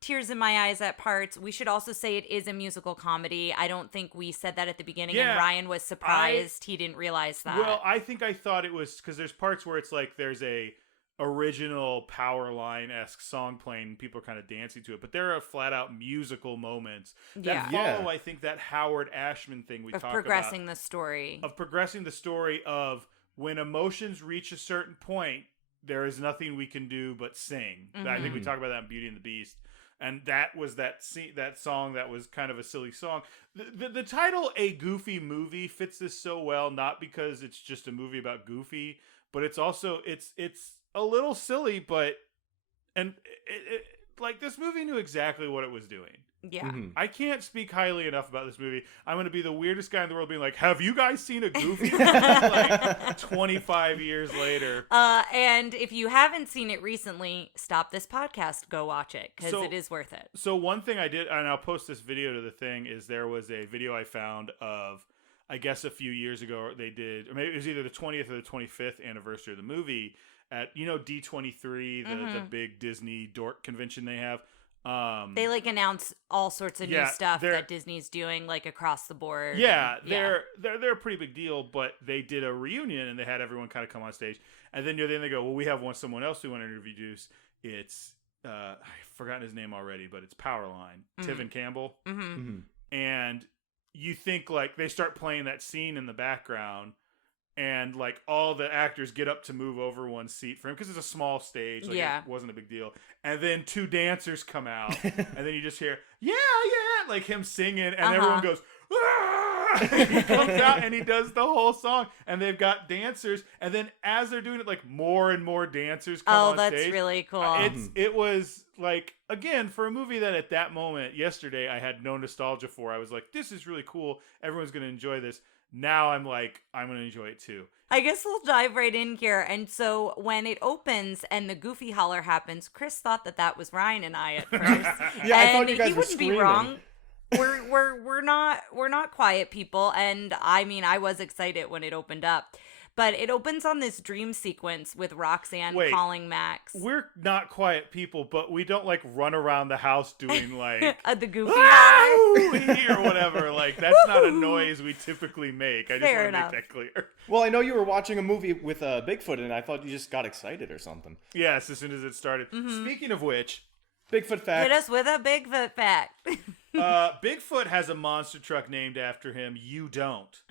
tears in my eyes at parts. We should also say it is a musical comedy. I don't think we said that at the beginning, and Ryan was surprised he didn't realize that. Well, I think I thought it was because there's parts where it's there's a original Powerline-esque song playing and people are kind of dancing to it, but there are flat out musical moments that follow I think that Howard Ashman thing we talked about of progressing the story of when emotions reach a certain point, there is nothing we can do but sing. Mm-hmm. I think we talked about that in Beauty and the Beast, and that was that song that was kind of a silly song. The title A Goofy Movie fits this so well, not because it's just a movie about Goofy, but it's also it's a little silly, but this movie knew exactly what it was doing. Yeah. Mm-hmm. I can't speak highly enough about this movie. I'm going to be the weirdest guy in the world being like, have you guys seen a Goofy? 25 years later. And if you haven't seen it recently, stop this podcast, go watch it, because it is worth it. So one thing I did, and I'll post this video to the thing, is there was a video I found of, I guess a few years ago, they did, or maybe it was either the 20th or the 25th anniversary of the movie at, D23, the big Disney dork convention they have. They announce all sorts of new stuff that Disney's doing across the board. Yeah, they're a pretty big deal, but they did a reunion and they had everyone kind of come on stage, and then they go, well, we have someone else we want to introduce. It's I've forgotten his name already, but it's Powerline, Tivin Campbell, and you think they start playing that scene in the background, and like all the actors get up to move over one seat for him because it's a small stage. Like, it wasn't a big deal. And then 2 dancers come out, and then you just hear like him singing, and everyone goes. He comes out and he does the whole song, and they've got dancers, and then as they're doing it, like more and more dancers come on stage. Oh, that's really cool. It was like, again, for a movie that at that moment yesterday I had no nostalgia for, I was like, this is really cool, everyone's gonna enjoy this. Now I'm like, I'm gonna enjoy it too. I guess we'll dive right in here. And so when it opens and the Goofy holler happens, Chris thought that was Ryan and I at first. Yeah, I thought you guys were wouldn't screaming. Be wrong. We're not quiet people, and I mean, I was excited when it opened up. But it opens on this dream sequence with Roxanne calling Max. We're not quiet people, but we don't like run around the house doing like the Goofy holler or whatever. Like, that's not a noise we typically make. I just want to make that clear. Well, I know you were watching a movie with Bigfoot, and I thought you just got excited or something. Yes, as soon as it started. Speaking of which, Bigfoot fact. Hit us with a Bigfoot fact. Bigfoot has a monster truck named after him. You don't.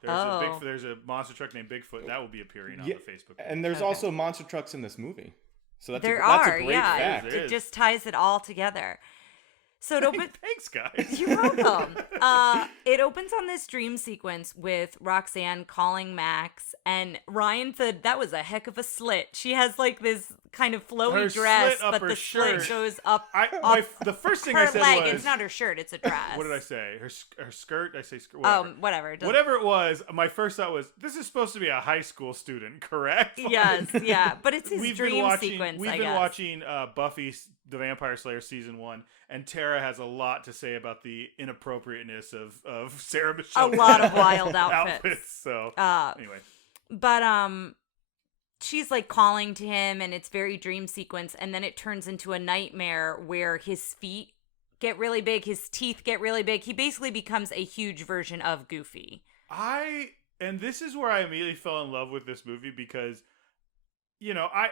There's a monster truck named Bigfoot that will be appearing on the Facebook page. And there's also monster trucks in this movie. So that's that's a great fact. It just ties it all together. So thanks, guys. You're welcome. It opens on this dream sequence with Roxanne calling Max, and Ryan said that was a heck of a slit. She has like this kind of flowy dress, but the slit goes up. The first thing her I said leg. was, it's not her shirt; it's a dress. What did I say? Her skirt? I say skirt. Whatever. Whatever. Whatever it was. My first thought was, this is supposed to be a high school student, correct? Yes, yeah, but it's his dream sequence. We've been watching Buffy the Vampire Slayer season 1, and Tara has a lot to say about the inappropriateness of Sarah Michelle. A lot of wild outfits. So anyway, but she's like calling to him, and it's very dream sequence, and then it turns into a nightmare where his feet get really big, his teeth get really big. He basically becomes a huge version of Goofy. And this is where I immediately fell in love with this movie because, you know, I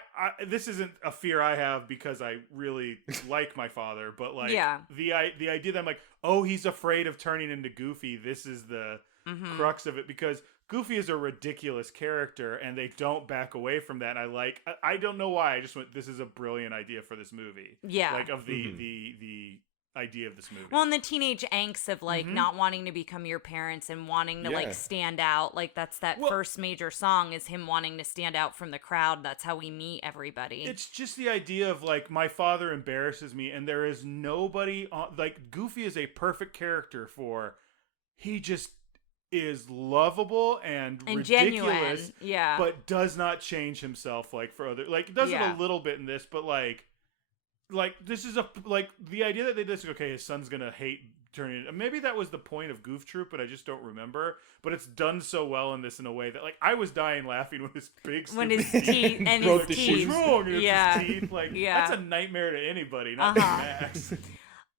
this isn't a fear I have because I really like my father, but like the idea that I'm like, oh, he's afraid of turning into Goofy. This is the crux of it, because Goofy is a ridiculous character and they don't back away from that. And I don't know why. I just went, this is a brilliant idea for this movie. Yeah. Like of the idea of this movie. Well, and the teenage angst of like not wanting to become your parents and wanting to like stand out. Like that's first major song is him wanting to stand out from the crowd. That's how we meet everybody. It's just the idea of like, my father embarrasses me and there is nobody on, like Goofy is a perfect character for, he just is lovable and ridiculous, genuine, but does not change himself like for other, like does it a little bit in this, but like this is the idea that they just, okay, his son's gonna hate turning, maybe that was the point of Goof Troop, but I just don't remember, but it's done so well in this in a way that like I was dying laughing when his teeth and his teeth, what's wrong with his teeth, like that's a nightmare to anybody, not Max.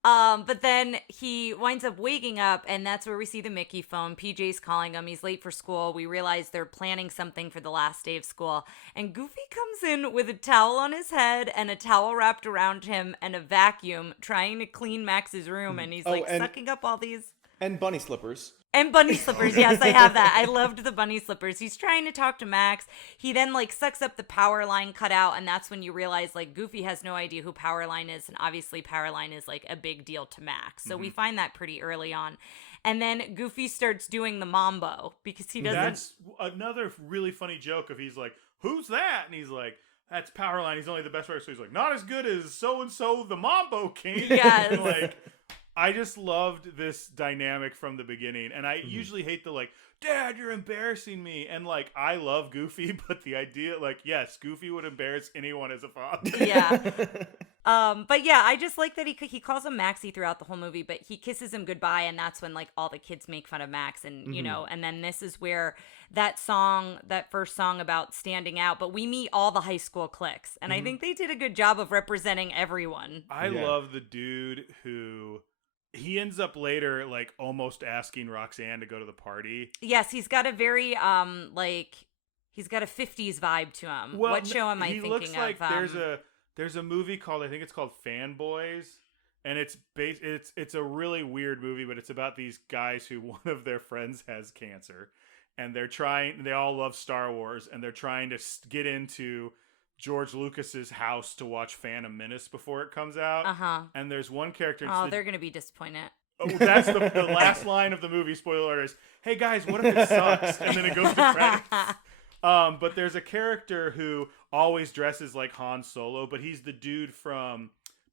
But then he winds up waking up, and that's where we see the Mickey phone. PJ's calling him. He's late for school. We realize they're planning something for the last day of school. And Goofy comes in with a towel on his head and a towel wrapped around him and a vacuum trying to clean Max's room. And he's sucking up all these. And bunny slippers. And bunny slippers, yes, I have that. I loved the bunny slippers. He's trying to talk to Max. He then, like, sucks up the Powerline cutout, and that's when you realize, like, Goofy has no idea who Powerline is, and obviously Powerline is, like, a big deal to Max. So we find that pretty early on. And then Goofy starts doing the mambo, because he doesn't... That's another really funny joke of he's like, who's that? And he's like... That's Powerline. He's only the best writer. So he's like, not as good as so-and-so the Mambo King. Yes. Like, I just loved this dynamic from the beginning. And I usually hate the, like, Dad, you're embarrassing me. And, like, I love Goofy, but the idea, like, yes, Goofy would embarrass anyone as a father. Yeah. But yeah, I just like that he calls him Maxie throughout the whole movie, but he kisses him goodbye, and that's when like all the kids make fun of Max, and you know, and then this is where that first song about standing out, but we meet all the high school cliques, and I think they did a good job of representing everyone. I love the dude who... He ends up later, like, almost asking Roxanne to go to the party. Yes, he's got a very, he's got a 50s vibe to him. Well, what show am I thinking of? He looks like there's a movie called, I think it's called Fanboys, and it's a really weird movie, but it's about these guys who one of their friends has cancer, and they all love Star Wars, and they're trying to get into George Lucas's house to watch Phantom Menace before it comes out. And there's one character. They're gonna be disappointed. Oh, that's the last line of the movie. Spoiler alert is, "Hey guys, what if it sucks?" And then it goes to credits. But there's a character who always dresses like Han Solo, but he's the dude from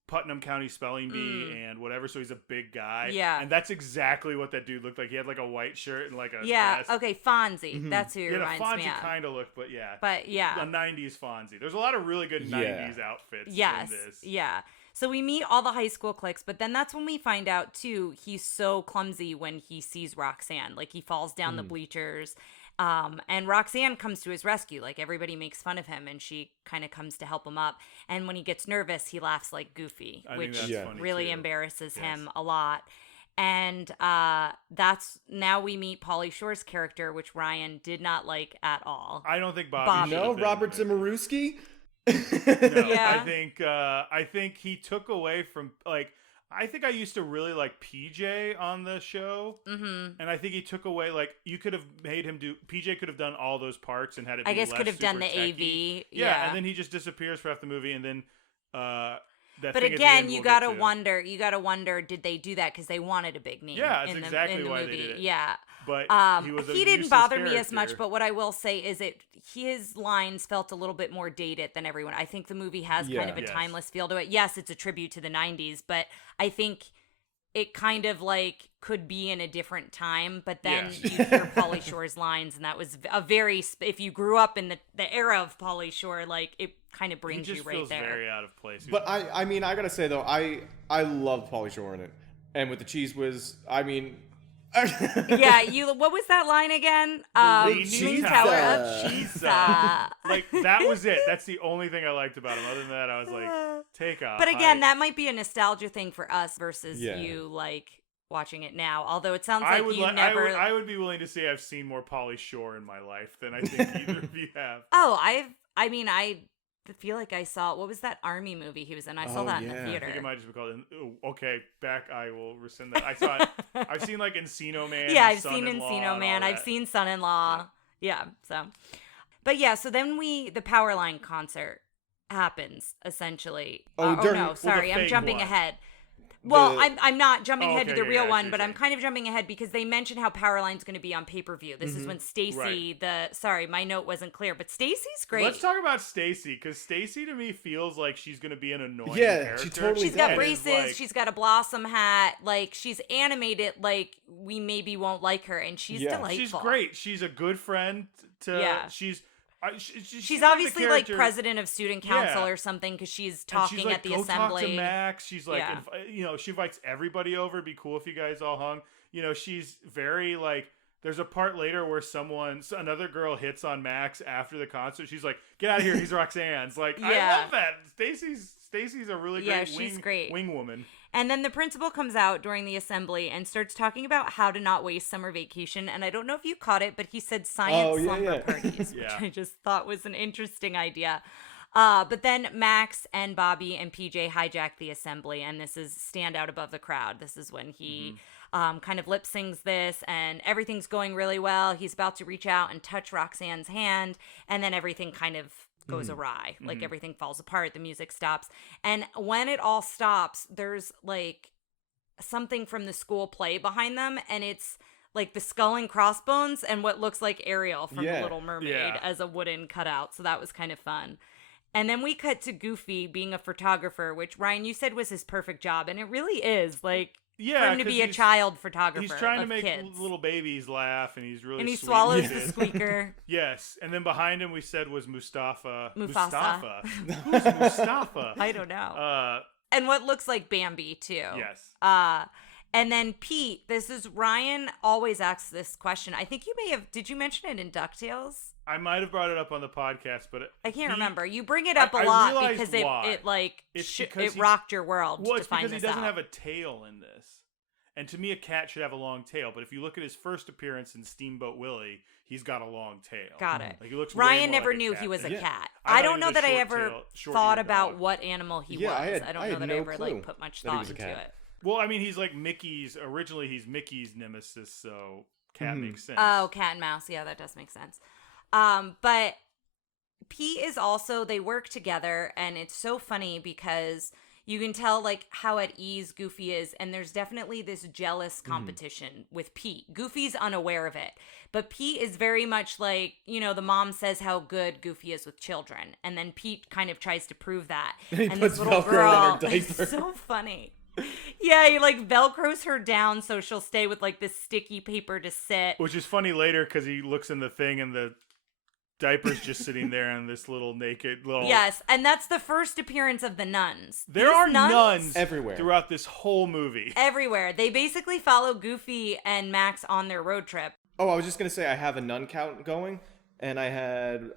Putnam County Spelling Bee and whatever, so he's a big guy. Yeah. And that's exactly what that dude looked like. He had like a white shirt and like a Yeah, dress. okay, Fonzie. That's who he Yeah, the reminds me Fonzie of. kind of look, but yeah. But yeah. A 90s Fonzie. There's a lot of really good 90s outfits in this. Yeah. So we meet all the high school cliques, but then that's when we find out, too, he's so clumsy when he sees Roxanne. Like, he falls down the bleachers. And Roxanne comes to his rescue. Like, everybody makes fun of him, and she kind of comes to help him up. And when he gets nervous, he laughs like Goofy, which really embarrasses him a lot. And that's now we meet Pauly Shore's character, which Ryan did not like at all. I don't think Bobby. No, Robert Zimmerowski. No, Yeah. I think he took away from, like, I think I used to really like PJ on the show, and I think he took away, like, you could have made him do, PJ could have done all those parts and had it be I guess less could have done super the techy. AV. Yeah, and then he just disappears for half the movie, and then that But thing at the again, end you we'll gotta get to. wonder, did they do that because they wanted a big name? Yeah, that's in the, exactly in the why movie? they did it. Yeah. But he didn't bother me as much, character. but what I will say is his lines felt a little bit more dated than everyone. I think the movie has kind of a timeless feel to it. Yes, it's a tribute to the 90s, but I think it kind of like could be in a different time, but then you hear Pauly Shore's lines, and that was a very, if you grew up in the era of Pauly Shore, like it kind of brings you right feels there. very out of place. But I mean, I gotta say though, I love Pauly Shore in it, and with the Cheese Whiz, I mean. Yeah, what was that line again? Leaning Tower Tower of Cheese. Pizza. Like, that was it. That's the only thing I liked about him. Other than that, I was like, take off. But again, that might be a nostalgia thing for us versus you like watching it now. Although it sounds like you never. I would be willing to say I've seen more Pauly Shore in my life than I think either of you have. Oh, I feel like I saw, what was that army movie he was in? I saw that in the theater. I think it might just be called. Okay, back. I will rescind that. I saw it. I've seen like Encino Man. Yeah, I've seen Encino Man. I've seen Son-in-Law. Yeah. So, but yeah. So then the Powerline concert happens essentially. Sorry, I'm jumping ahead. Well, I'm not jumping ahead to the real one, but I'm kind of jumping ahead because they mentioned how Powerline's going to be on pay-per-view. This is when Stacy, sorry, my note wasn't clear, but Stacy's great. Let's talk about Stacy, because Stacy to me feels like she's going to be an annoying Yeah, character. she totally She's got does. braces, she's got a blossom hat, like she's animated like we maybe won't like her, and she's delightful. She's great. She's a good friend to, she's obviously like president of student council or something because she's talking she's like, at the go assembly. Talk to Max. She's like, she invites everybody over. It'd be cool if you guys all hung. She's very like. There's a part later where another girl hits on Max after the concert. She's like, "Get out of here! He's Roxanne's." Like, I love that. Stacy's a really great wing woman. And then the principal comes out during the assembly and starts talking about how to not waste summer vacation. And I don't know if you caught it, but he said science slumber parties, which I just thought was an interesting idea. But then Max and Bobby and PJ hijack the assembly, and this is stand out above the crowd. This is when he kind of lip sings this, and everything's going really well. He's about to reach out and touch Roxanne's hand, and then everything kind of goes awry. Like everything falls apart, the music stops. And when it all stops, there's like something from the school play behind them, and it's like the skull and crossbones and what looks like Ariel from The Little Mermaid as a wooden cutout. So that was kind of fun. And then we cut to Goofy being a photographer, which Ryan, you said was his perfect job, and it really is. Like, for him to be a child photographer. He's trying to make kids. Little babies laugh, and he's really and he sweet swallows with the it. squeaker. Yes, and then behind him we said was Mufasa. Who's Mustafa? I don't know. And what looks like Bambi too. Yes. And then Pete, Ryan always asks this question. I think you did you mention it in DuckTales? I might have brought it up on the podcast, but I can't remember. You bring it up a lot because it rocked your world. Well, it's to find because he this doesn't out. have a tail in this. And to me, a cat should have a long tail. But if you look at his first appearance in Steamboat Willie, he's got a long tail. Got it. Like, he looks Ryan way more never like a knew cat he was a than- cat. I I thought don't he know was a that I ever short-tailed thought dog. about what animal he was. I don't know that I ever put much that he thought was a into cat. it. Well, I mean, he's like Mickey's. Originally, he's Mickey's nemesis, so cat makes sense. Oh, cat and mouse. Yeah, that does make sense. But Pete is also, they work together, and it's so funny because you can tell like how at ease Goofy is, and there's definitely this jealous competition with Pete. Goofy's unaware of it, but Pete is very much like, you know, the mom says how good Goofy is with children, and then Pete kind of tries to prove that. He and puts this little Velcro girl, on her diaper. it's so funny. Yeah, he like Velcros her down so she'll stay with like this sticky paper to sit. Which is funny later because he looks in the thing and the diaper's just sitting there on this little naked little. Yes, and that's the first appearance of the nuns. There These are nuns everywhere throughout this whole movie. Everywhere. They basically follow Goofy and Max on their road trip. Oh, I was just gonna say I have a nun count going, and I had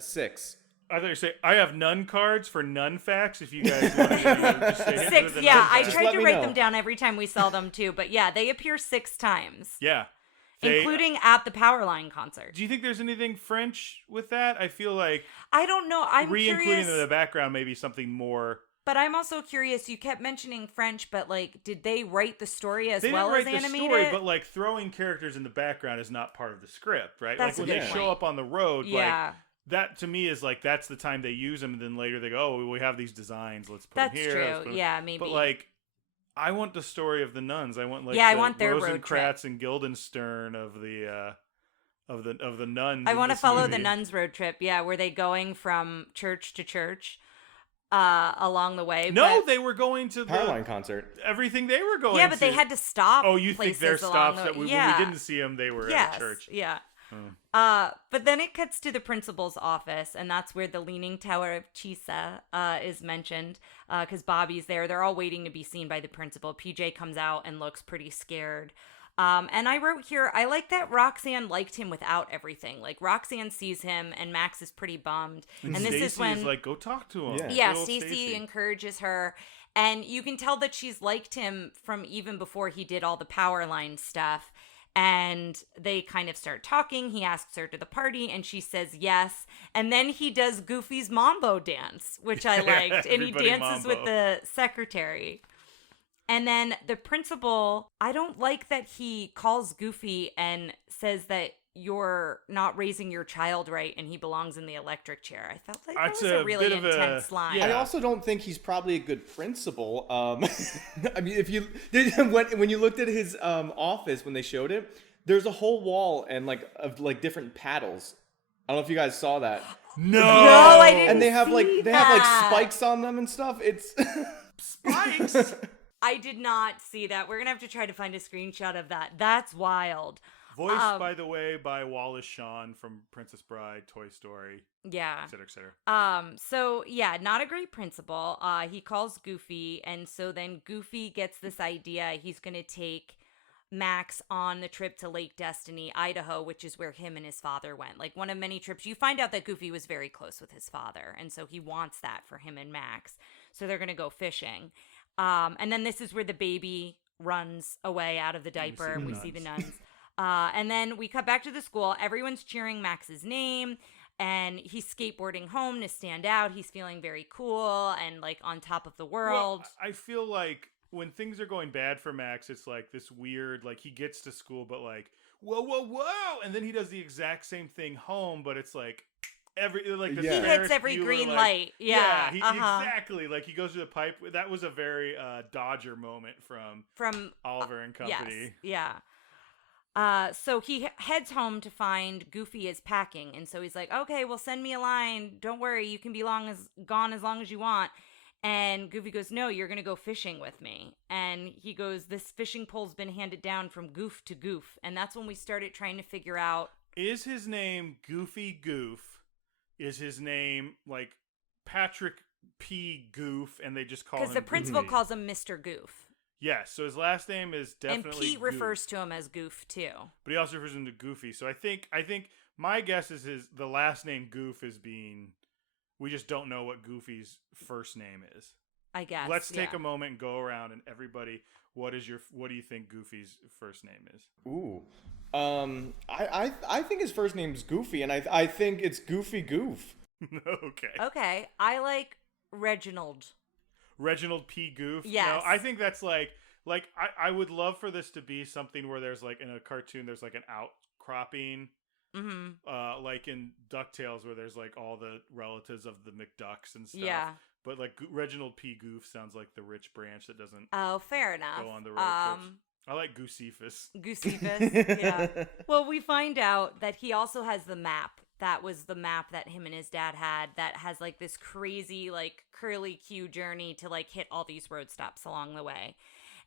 6. I thought you say I have nun cards for nun facts. If you guys want to just say 6, yeah. I Just tried let to me write know. them down every time we saw them too, but yeah, they appear 6 times, Yeah. including at the Powerline concert. Do you think there's anything French with that? I feel like I don't know. I'm re-including curious, them in the background maybe something more. but I'm also curious. You kept mentioning French, but like, did they write the story as They well didn't as write the animate story, it? but like throwing characters in the background is not part of the script, right? That's like a when good they point. show up on the road, Yeah. like that to me is like that's the time they use them, and then later they go, "Oh, we have these designs. Let's put That's them here." let's put true. 'em-" Yeah, maybe. But like, I want the story of the nuns. I want like Yeah, I the want their road Rosencrantz and Guildenstern of the nuns. I in want to this follow movie. the nuns' road trip. Yeah, were they going from church to church along the way? No, but, they were going to the Powerline concert. everything they were going. yeah, but they to. had to stop. Oh, you think places their along stops the that way. when Yeah. we didn't see them, they were Yes, at church. yeah. Oh. But then it cuts to the principal's office, and that's where the Leaning Tower of Chisa is mentioned, because Bobby's there. They're all waiting to be seen by the principal. PJ comes out and looks pretty scared. And I wrote here, I like that Roxanne liked him without everything. Like, Roxanne sees him, and Max is pretty bummed. And this Stacey is when, like, go talk to him. Yeah. yeah, Good old Stacey encourages her. And you can tell that she's liked him from even before he did all the Powerline stuff. And they kind of start talking. He asks her to the party, and she says yes. And then he does Goofy's Mambo dance, which I liked. And he Everybody dances mambo. with the secretary. And then the principal, I don't like that he calls Goofy and says that you're not raising your child right and he belongs in the electric chair. I felt like that That's was a really bit of a- intense line. yeah. I also don't think he's probably a good principal. I mean, if you when you looked at his office when they showed it, there's a whole wall and of different paddles. I don't know if you guys saw that. No, I didn't. And they have see they have that. spikes on them and stuff. It's spikes. I did not see that. We're gonna have to try to find a screenshot of that. That's wild. Voiced, by the way, by Wallace Shawn from Princess Bride, Toy Story, Yeah. et cetera, et cetera. So yeah, not a great principal. He calls Goofy, and so then Goofy gets this idea. He's gonna take Max on the trip to Lake Destiny, Idaho, which is where him and his father went. Like one of many trips. You find out that Goofy was very close with his father, and so he wants that for him and Max. So they're gonna go fishing. And then this is where the baby runs away out of the diaper. We see the nuns. And then we cut back to the school. Everyone's cheering Max's name, and he's skateboarding home to stand out. He's feeling very cool and like on top of the world. Well, I feel like when things are going bad for Max, it's like this weird, like he gets to school, but like, whoa, whoa, whoa. And then he does the exact same thing home, but it's like, the He Ferris hits every Bueller, green like- light. Yeah. exactly. Like he goes through the pipe. That was a very Dodger moment from Oliver and Company. Yes. Yeah. So he heads home to find Goofy is packing, and so he's like, "Okay, well, send me a line. Don't worry, you can be gone as long as you want." And Goofy goes, "No, you're gonna go fishing with me." And he goes, "This fishing pole's been handed down from goof to goof," and that's when we started trying to figure out: is his name Goofy Goof? Is his name like Patrick P. Goof, and they just call him because the principal Goofy? calls him Mr. Goof, Yes, so his last name is definitely and Pete Goof, refers to him as Goof too. but he also refers him to Goofy. So I think my guess is the last name Goof is being. We just don't know what Goofy's first name is. I guess. Let's take yeah. a moment and go around and everybody, what do you think Goofy's first name is? Ooh. I think his first name's Goofy, and I think it's Goofy Goof. Okay. Okay, I like Reginald. Reginald P. Goof? Yes. No, I think that's like like I would love for this to be something where there's like in a cartoon there's like an outcropping, like in DuckTales where there's like all the relatives of the McDucks and stuff. Yeah. But like Reginald P. Goof sounds like the rich branch that doesn't. Oh, fair enough. Go on the road trips. I like Goosephus. Goosephus, yeah. Well, we find out that he also has the map. That was the map that him and his dad had that has like this crazy like curly Q journey to like hit all these road stops along the way.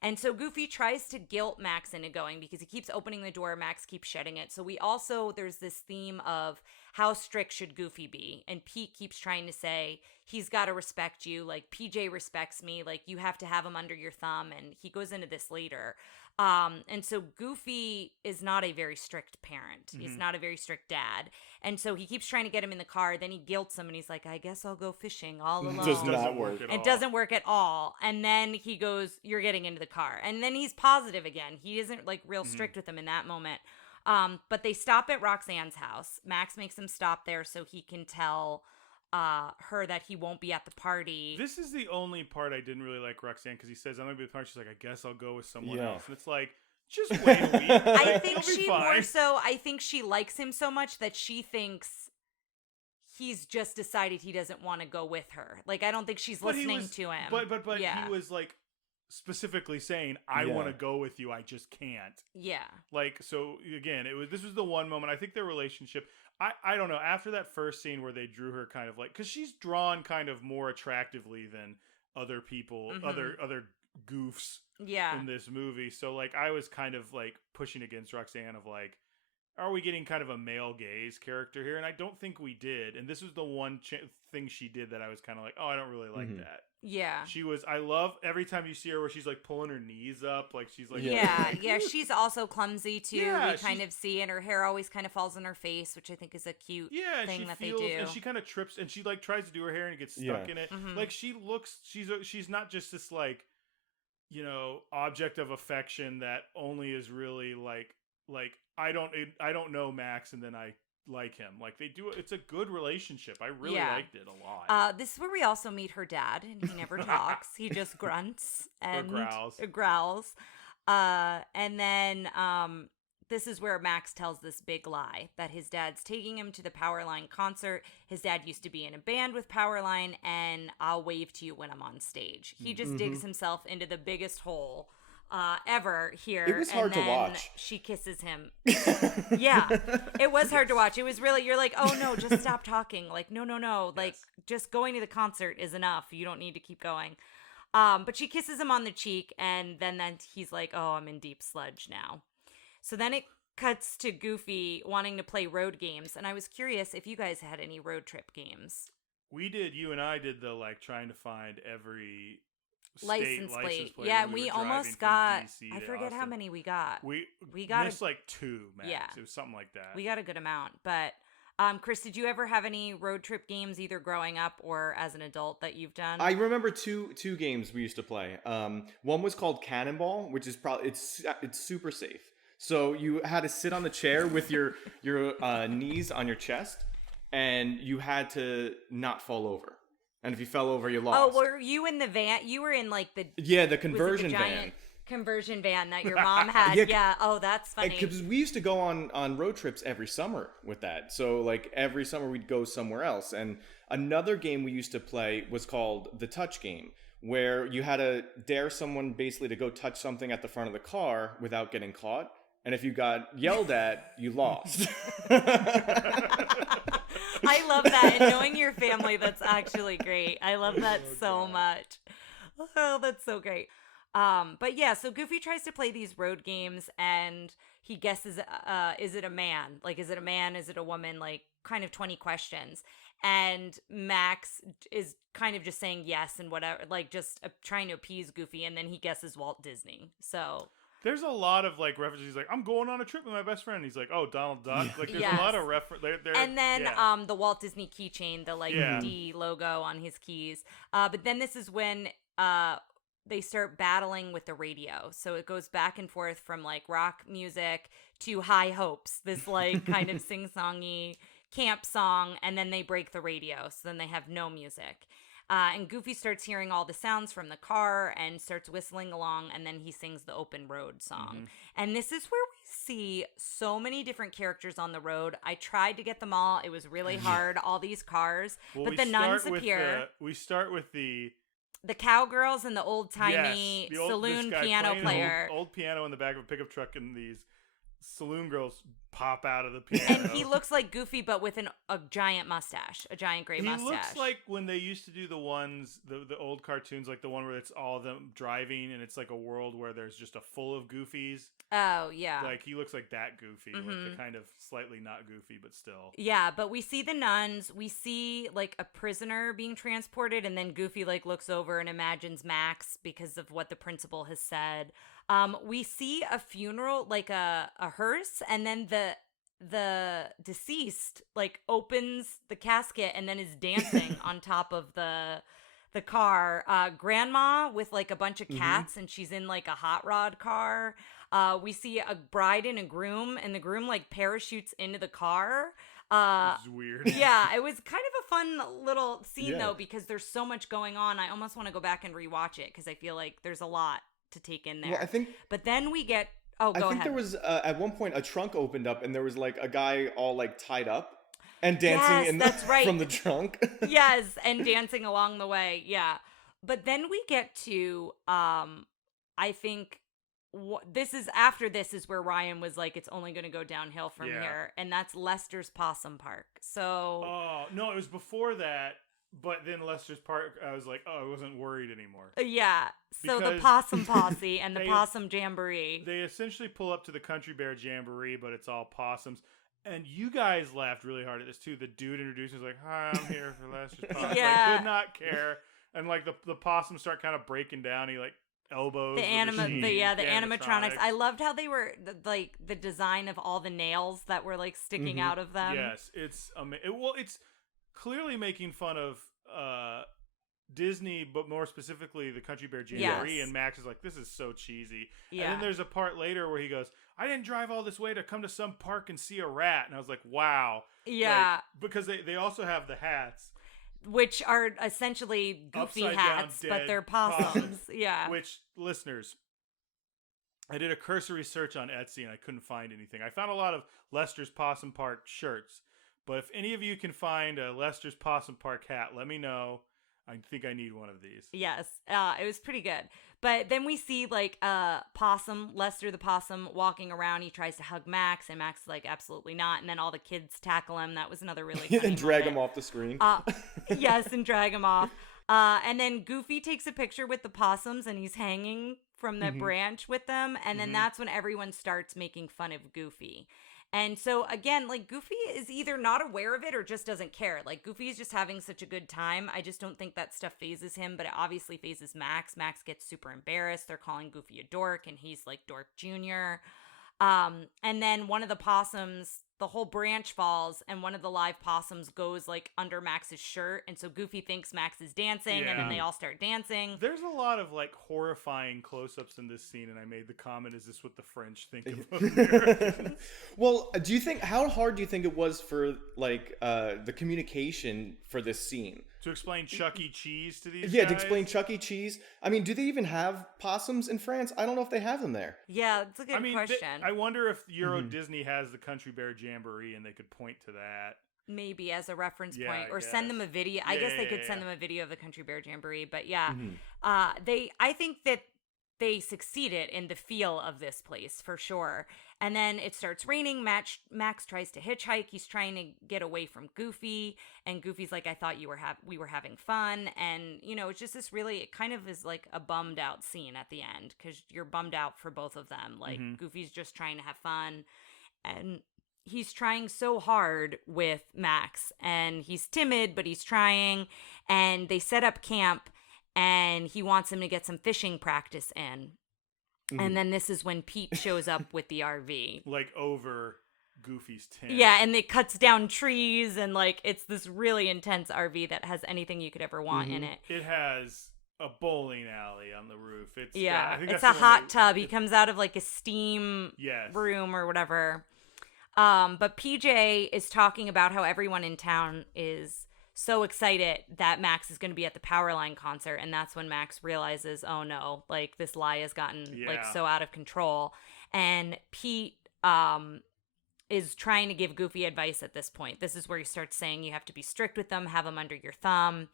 And so Goofy tries to guilt Max into going because he keeps opening the door, Max keeps shutting it. So there's this theme of how strict should Goofy be? And Pete keeps trying to say, he's got to respect you. Like, PJ respects me. Like, you have to have him under your thumb. And he goes into this later. And so Goofy is not a very strict parent. He's not a very strict dad. And so he keeps trying to get him in the car. Then he guilts him and he's like, I guess I'll go fishing all alone. Does not work. It doesn't work at all. And then he goes, you're getting into the car. And then he's positive again. He isn't like real strict with him in that moment. But they stop at Roxanne's house. Max makes him stop there so he can tell her that he won't be at the party. This is the only part I didn't really like Roxanne because he says, I'm going to be at the party. She's like, I guess I'll go with someone else. And it's like, just wait a week. I think she likes him so much that she thinks he's just decided he doesn't want to go with her. Like, I don't think she's listening to him. But he was like specifically saying, I want to go with you. I just can't. Yeah. Like, so again, this was the one moment. I think their relationship, I don't know, after that first scene where they drew her kind of like, because she's drawn kind of more attractively than other people, other goofs in this movie. So like I was kind of like pushing against Roxanne of like, are we getting kind of a male gaze character here? And I don't think we did. And this was the one thing she did that I was kind of like, oh, I don't really like that. Yeah. I love every time you see her where she's like pulling her knees up. Like she's like. Yeah. She's also clumsy too. Yeah, we kind of see, and her hair always kind of falls in her face, which I think is a cute thing that they do. And she kind of trips and she like tries to do her hair and gets stuck in it. Like she's not just this like, you know, object of affection that only is really like I don't know Max and then I like him. Like they do, it's a good relationship. I really liked it a lot. This is where we also meet her dad, and he never talks. He just grunts and growls. And then this is where Max tells this big lie that his dad's taking him to the Powerline concert. His dad used to be in a band with Powerline, and I'll wave to you when I'm on stage. He just digs himself into the biggest hole ever here. It was hard to watch. She kisses him. Yeah, it was hard to watch. It was really, you're like, oh no, just stop talking. Like, no. Like, just going to the concert is enough. You don't need to keep going. But she kisses him on the cheek, and then he's like, oh, I'm in deep sludge now. So then it cuts to Goofy wanting to play road games. And I was curious if you guys had any road trip games. We did. You and I did the like trying to find every license plate. Yeah, we almost got, I forget how many we got. We got missed like 2 max. Yeah. It was something like that. We got a good amount. But Chris, did you ever have any road trip games either growing up or as an adult that you've done? I remember two games we used to play. One was called Cannonball, which is probably it's super safe. So you had to sit on the chair with your knees on your chest, and you had to not fall over. And if you fell over, you lost. Oh, were you in the van? You were in like the conversion van. Conversion van that your mom had. Yeah. Oh, that's funny. Because we used to go on road trips every summer with that. So like every summer we'd go somewhere else. And another game we used to play was called the touch game, where you had to dare someone basically to go touch something at the front of the car without getting caught. And if you got yelled at, you lost. I love that. And knowing your family, that's actually great. I love that so much. Oh, that's so great. But yeah, so Goofy tries to play these road games, and he guesses, is it a man? Like, is it a man? Is it a woman? Like, kind of 20 questions. And Max is kind of just saying yes and whatever, like just trying to appease Goofy, and then he guesses Walt Disney. So there's a lot of like references. He's like, I'm going on a trip with my best friend. He's like, oh, Donald Duck. Like there's a lot of reference. And then the Walt Disney keychain, the like D logo on his keys. But then this is when they start battling with the radio. So it goes back and forth from like rock music to High Hopes, this like kind of sing-songy camp song, and then they break the radio. So then they have no music. And Goofy starts hearing all the sounds from the car and starts whistling along, and then he sings the Open Road song. And this is where we see so many different characters on the road. I tried to get them all. It was really hard, all these cars. Well, but the nuns appear. We start with the cowgirls and the old-timey saloon piano player. Old piano in the back of a pickup truck, and these saloon girls pop out of the piano. And he looks like Goofy, but with a giant mustache, a giant gray mustache. He looks like when they used to do the ones, the old cartoons, like the one where it's all of them driving, and it's like a world where there's just a full of Goofies. Oh, yeah. Like, he looks like that Goofy, like the kind of slightly not Goofy, but still. Yeah, but we see the nuns, we see, like, a prisoner being transported, and then Goofy, like, looks over and imagines Max because of what the principal has said. We see a funeral, like a hearse, and then the deceased, like, opens the casket and then is dancing on top of the car. Grandma with, like, a bunch of cats, and she's in, like, a hot rod car. We see a bride and a groom, and the groom, like, parachutes into the car. It's weird. Yeah, it was kind of a fun little scene, though, because there's so much going on. I almost want to go back and rewatch it, because I feel like there's a lot to take in there. Well, I think... But then we get... I think there was, at one point, a trunk opened up, and there was, like, a guy all, like, tied up and dancing from the trunk. Yes, and dancing along the way, yeah. But then we get to, I think... this is where Ryan was like, it's only going to go downhill from here, and that's Lester's Possum Park. So no, it was before that, but then Lester's Park, I was like, I wasn't worried anymore. Yeah, so the Possum Posse and the Possum Jamboree. They essentially pull up to the Country Bear Jamboree, but it's all possums. And you guys laughed really hard at this too. The dude introduces like, "Hi, I'm here for Lester's Possum." Yeah, like, could not care. And like the possums start kind of breaking down. He like elbows the animatronics. I loved how they were the design of all the nails that were like sticking out of them. Yes, it's it's clearly making fun of Disney, but more specifically the Country Bear Jamboree. And Max is like, this is so cheesy. And then there's a part later where he goes, I didn't drive all this way to come to some park and see a rat. And I was like, wow. Yeah, like, because they also have the hats, which are essentially Goofy hats, but they're possums. Yeah. Which, listeners, I did a cursory search on Etsy and I couldn't find anything. I found a lot of Lester's Possum Park shirts, but if any of you can find a Lester's Possum Park hat, let me know. I think I need one of these. Yes, it was pretty good. But then we see like Possum, Lester the Possum, walking around. He tries to hug Max, and Max is like, absolutely not. And then all the kids tackle him. That was another really funny and drag him off the screen. Yes, and drag him off. And then Goofy takes a picture with the possums, and he's hanging from the branch with them. And then that's when everyone starts making fun of Goofy. And so, again, like, Goofy is either not aware of it or just doesn't care. Like, Goofy is just having such a good time. I just don't think that stuff phases him, but it obviously phases Max. Max gets super embarrassed. They're calling Goofy a dork, and he's, like, Dork Jr. And then one of the possums, the whole branch falls, and one of the live possums goes, like, under Max's shirt. And so Goofy thinks Max is dancing, and then they all start dancing. There's a lot of, like, horrifying close-ups in this scene, and I made the comment, is this what the French think of Americans? Well, how hard do you think it was for, like, the communication for this scene? To explain Chuck E. Cheese to these guys? Yeah, to explain Chuck E. Cheese. I mean, do they even have possums in France? I don't know if they have them there. Yeah, that's a good question. I wonder if Euro Disney has the Country Bear Jamboree and they could point to that. Maybe as a reference point, or send them a video. I guess they could send them a video of the Country Bear Jamboree, but I think that they succeeded in the feel of this place for sure. And then it starts raining. Max tries to hitchhike. He's trying to get away from Goofy, and Goofy's like, "I thought we were having fun." And it's just this really, it kind of is like a bummed out scene at the end because you're bummed out for both of them. Like Goofy's just trying to have fun, and he's trying so hard with Max, and he's timid, but he's trying. And they set up camp, and he wants him to get some fishing practice in. And then this is when Pete shows up with the RV. Like over Goofy's tent. Yeah, and it cuts down trees, and like it's this really intense RV that has anything you could ever want in it. It has a bowling alley on the roof. It's a hot tub. He comes out of like a steam room or whatever. But PJ is talking about how everyone in town is so excited that Max is going to be at the Powerline concert, and that's when Max realizes, oh no, like this lie has gotten like so out of control. And Pete is trying to give Goofy advice at this point. This is where he starts saying you have to be strict with them, have them under your thumb.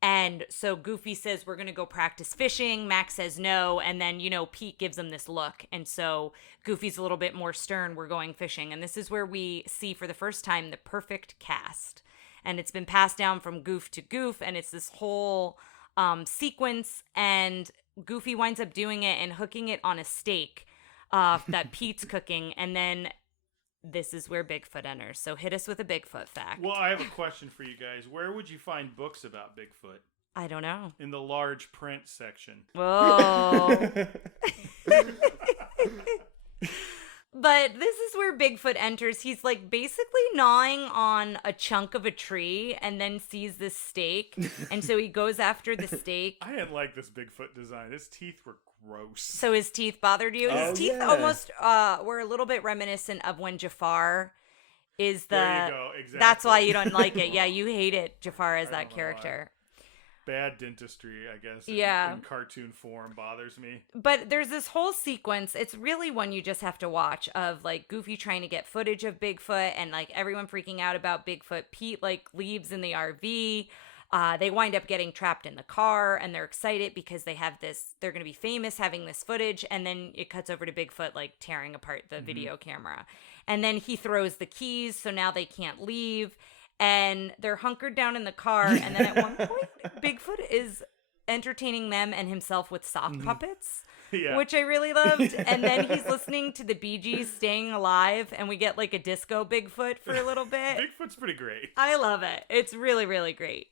And so Goofy says, we're going to go practice fishing. Max says no. And then, Pete gives him this look. And so Goofy's a little bit more stern. We're going fishing. And this is where we see for the first time the perfect cast. And it's been passed down from goof to goof. And it's this whole sequence. And Goofy winds up doing it and hooking it on a steak that Pete's cooking. And then this is where Bigfoot enters. So hit us with a Bigfoot fact. Well, I have a question for you guys. Where would you find books about Bigfoot? I don't know. In the large print section. Whoa. But this is where Bigfoot enters. He's like basically gnawing on a chunk of a tree and then sees this steak. And so he goes after the steak. I didn't like this Bigfoot design. His teeth were gross. So his teeth bothered you? His teeth almost were a little bit reminiscent of when Jafar is the... There you go, exactly. That's why you don't like it. Yeah, you hate it, Jafar, as that character. Bad dentistry, I guess, in cartoon form bothers me. But there's this whole sequence. It's really one you just have to watch of like Goofy trying to get footage of Bigfoot and like everyone freaking out about Bigfoot. Pete like leaves in the RV. They wind up getting trapped in the car and they're excited because they're going to be famous having this footage. And then it cuts over to Bigfoot like tearing apart the video camera. And then he throws the keys. So now they can't leave. And they're hunkered down in the car. And then at one point, Bigfoot is entertaining them and himself with sock puppets, which I really loved. And then he's listening to the Bee Gees, Staying Alive. And we get like a disco Bigfoot for a little bit. Bigfoot's pretty great. I love it. It's really, really great.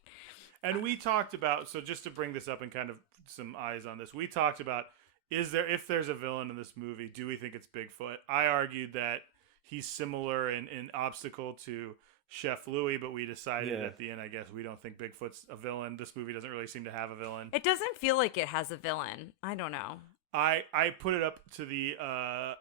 And we talked about, so just to bring this up and kind of some eyes on this, we talked about, if there's a villain in this movie, do we think it's Bigfoot? I argued that he's similar in obstacle to Chef Louie, but we decided at the end, I guess, we don't think Bigfoot's a villain. This movie doesn't really seem to have a villain. It doesn't feel like it has a villain. I don't know. I put it up to the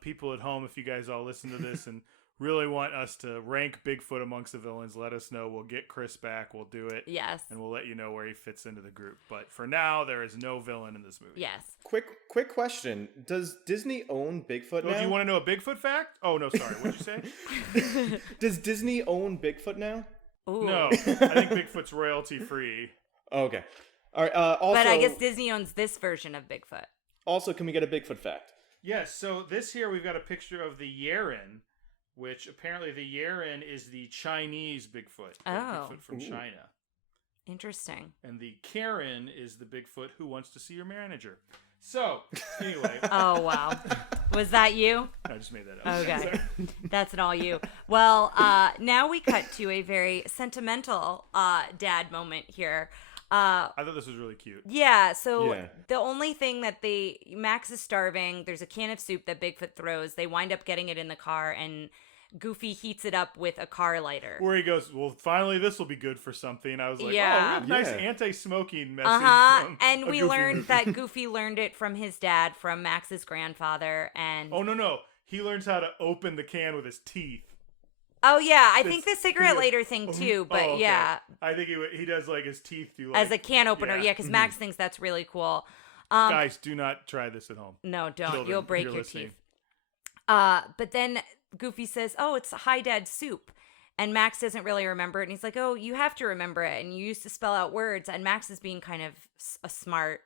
people at home, if you guys all listen to this and really want us to rank Bigfoot amongst the villains, let us know. We'll get Chris back. We'll do it. Yes. And we'll let you know where he fits into the group. But for now, there is no villain in this movie. Yes. Quick question. Does Disney own Bigfoot now? Do you want to know a Bigfoot fact? Oh, no, sorry. What'd you say? Does Disney own Bigfoot now? Ooh. No. I think Bigfoot's royalty free. Okay. All right. Also, but I guess Disney owns this version of Bigfoot. Also, can we get a Bigfoot fact? Yes. So this here, we've got a picture of the Yeren, which apparently the Yeren is the Chinese Bigfoot. Bigfoot from China. Interesting. And the Karen is the Bigfoot who wants to see your manager. So, anyway. Oh, wow. Was that you? I just made that up. Okay. That's all you. Well, now we cut to a very sentimental dad moment here. I thought this was really cute. Yeah, so the only thing that Max is starving. There's a can of soup that Bigfoot throws. They wind up getting it in the car, and Goofy heats it up with a car lighter. Where he goes, well, finally this will be good for something. I was like, nice anti-smoking message. And we learned that Goofy learned it from his dad, from Max's grandfather, and... Oh, no. He learns how to open the can with his teeth. Oh, yeah. I think the cigarette lighter thing, too, but yeah. I think he does, like, his teeth do, like... As a can opener, because Max thinks that's really cool. Guys, do not try this at home. No, don't. Children, you'll break your teeth. But then Goofy says, oh, it's Hi Dad soup. And Max doesn't really remember it. And he's like, oh, you have to remember it. And you used to spell out words. And Max is being kind of a smart...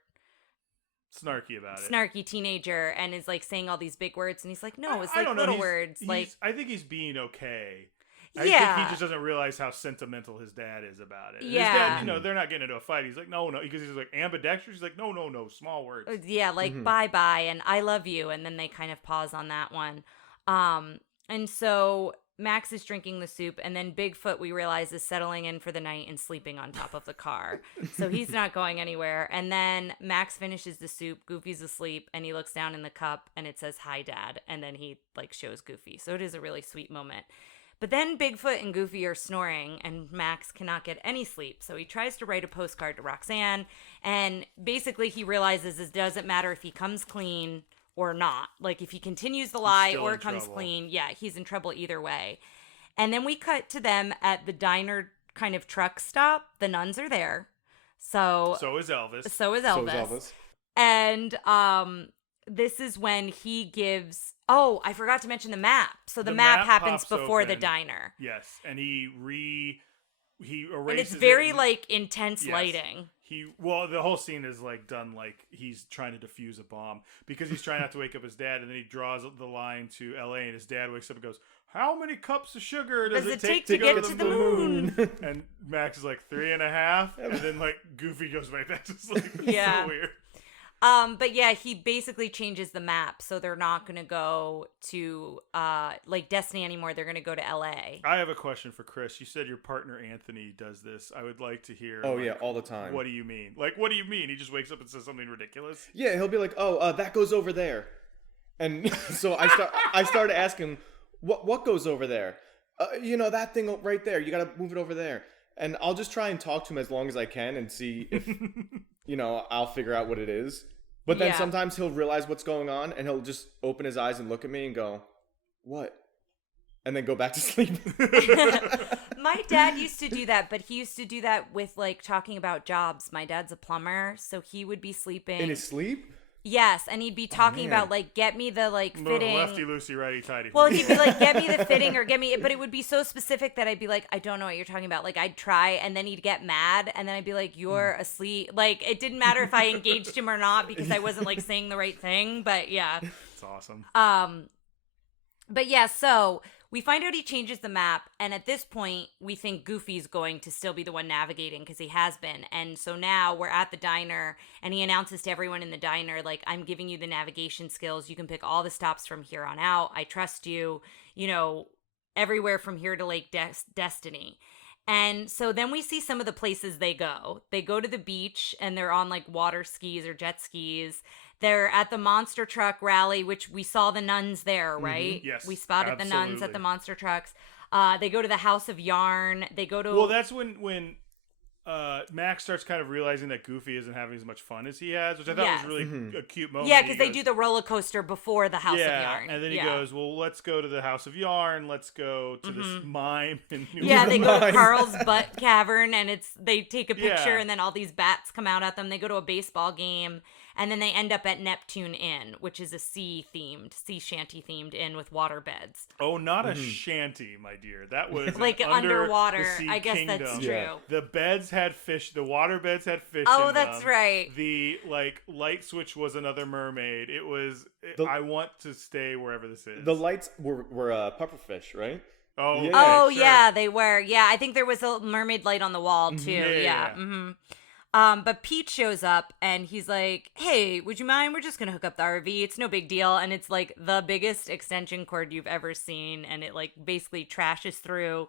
Snarky about it. Snarky teenager and is like saying all these big words. And he's like, no, it's like little words. I think he's being okay. I think he just doesn't realize how sentimental his dad is about it. Yeah. His dad, they're not getting into a fight. He's like, no. Because he's like, ambidextrous. He's like, no, small words. Yeah, like, bye-bye and I love you. And then they kind of pause on that one. And so Max is drinking the soup, and then Bigfoot, we realize, is settling in for the night and sleeping on top of the car. So he's not going anywhere. And then Max finishes the soup, Goofy's asleep, and he looks down in the cup, and it says, Hi, Dad. And then he, like, shows Goofy. So it is a really sweet moment. But then Bigfoot and Goofy are snoring, and Max cannot get any sleep. So he tries to write a postcard to Roxanne, and basically he realizes it doesn't matter if he comes clean or not. Like, if he continues the lie or comes clean, he's in trouble either way. And then we cut to them at the diner kind of truck stop, the nuns are there. So is Elvis. So is Elvis. And this is when he gives... Oh, I forgot to mention the map. So the map happens before the diner. Yes, and he erases and it's very it. Intense lighting. The whole scene is done he's trying to defuse a bomb because he's trying not to wake up his dad, and then he draws the line to LA, and his dad wakes up and goes, "How many cups of sugar does it take to get to the moon?" And Max is 3.5, and then Goofy goes right back to sleep. It's so weird. But yeah, he basically changes the map, so they're not going to go to Destiny anymore. They're going to go to LA. I have a question for Chris. You said your partner Anthony does this. I would like to hear. Oh yeah, all the time. What do you mean? What do you mean? He just wakes up and says something ridiculous? Yeah, he'll be like, "Oh, that goes over there," and so I started asking, "What goes over there?" That thing right there. You got to move it over there. And I'll just try and talk to him as long as I can and see if, I'll figure out what it is. But then sometimes he'll realize what's going on and he'll just open his eyes and look at me and go, "What?" And then go back to sleep. My dad used to do that, but he used to do that with talking about jobs. My dad's a plumber, so he would be sleeping. In his sleep? Yes, and he'd be talking about get me the fitting. Lefty loosey, righty tighty. Well, he'd be get me the fitting or get me, but it would be so specific that I'd be I don't know what you're talking about. I'd try, and then he'd get mad, and then I'd be you're asleep. It didn't matter if I engaged him or not because I wasn't saying the right thing. But yeah, it's awesome. But yeah, so we find out he changes the map, and at this point, we think Goofy's going to still be the one navigating because he has been. And so now we're at the diner, and he announces to everyone in the diner, I'm giving you the navigation skills. You can pick all the stops from here on out. I trust you, everywhere from here to Destiny. And so then we see some of the places they go. They go to the beach, and they're on water skis or jet skis. They're at the monster truck rally, which we saw the nuns there, right? Yes, we spotted the nuns at the monster trucks. They go to the House of Yarn. They go to... Well, that's when Max starts kind of realizing that Goofy isn't having as much fun as he has, which I thought was really a cute moment. Yeah, because they do the roller coaster before the House of Yarn. And then he goes, "Well, let's go to the House of Yarn. Let's go to this mime in New York." Yeah, they go to Carl's butt cavern, and they take a picture, and then all these bats come out at them. They go to a baseball game. And then they end up at Neptune Inn, which is a sea shanty themed inn with water beds. Oh, not a shanty, my dear. That was underwater. I guess kingdom. That's true. Yeah. The beds had fish. The water beds had fish. Oh, in that's them. right. The light switch was another mermaid. It was. I want to stay wherever this is. The lights were pufferfish, right? Oh, yeah. Sure. Yeah, they were. Yeah, I think there was a mermaid light on the wall too. Yeah. Mm-hmm. But Pete shows up and he's like, "Hey, would you mind? We're just gonna hook up the RV. It's no big deal." And it's the biggest extension cord you've ever seen, and it basically trashes through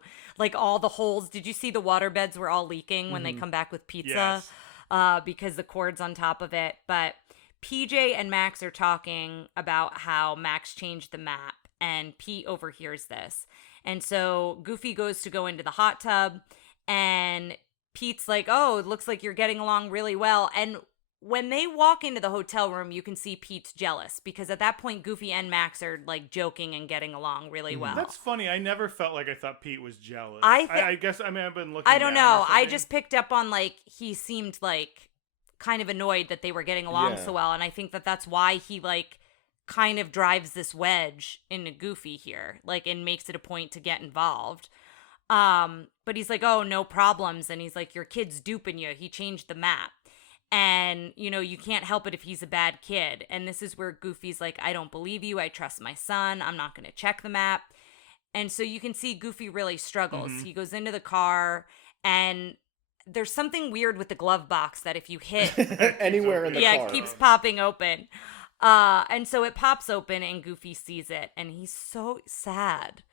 all the holes. Did you see the water beds were all leaking when they come back with pizza? Yes. Because the cord's on top of it. But PJ and Max are talking about how Max changed the map, and Pete overhears this. And so Goofy goes to go into the hot tub, and Pete's like, "Oh, it looks like you're getting along really well." And when they walk into the hotel room, you can see Pete's jealous because at that point, Goofy and Max are joking and getting along really well. That's funny. I never felt I thought Pete was jealous. I guess, I've been looking. I don't know. I just picked up on he seemed kind of annoyed that they were getting along so well. And I think that's why he kind of drives this wedge into Goofy here, and makes it a point to get involved. But he's like, "Oh, no problems." And he's like, "Your kid's duping you. He changed the map. And, you can't help it if he's a bad kid." And this is where Goofy's like, "I don't believe you. I trust my son. I'm not going to check the map." And so you can see Goofy really struggles. He goes into the car, and there's something weird with the glove box that if you hit anywhere in the car. it keeps popping open. And so it pops open and Goofy sees it, and he's so sad.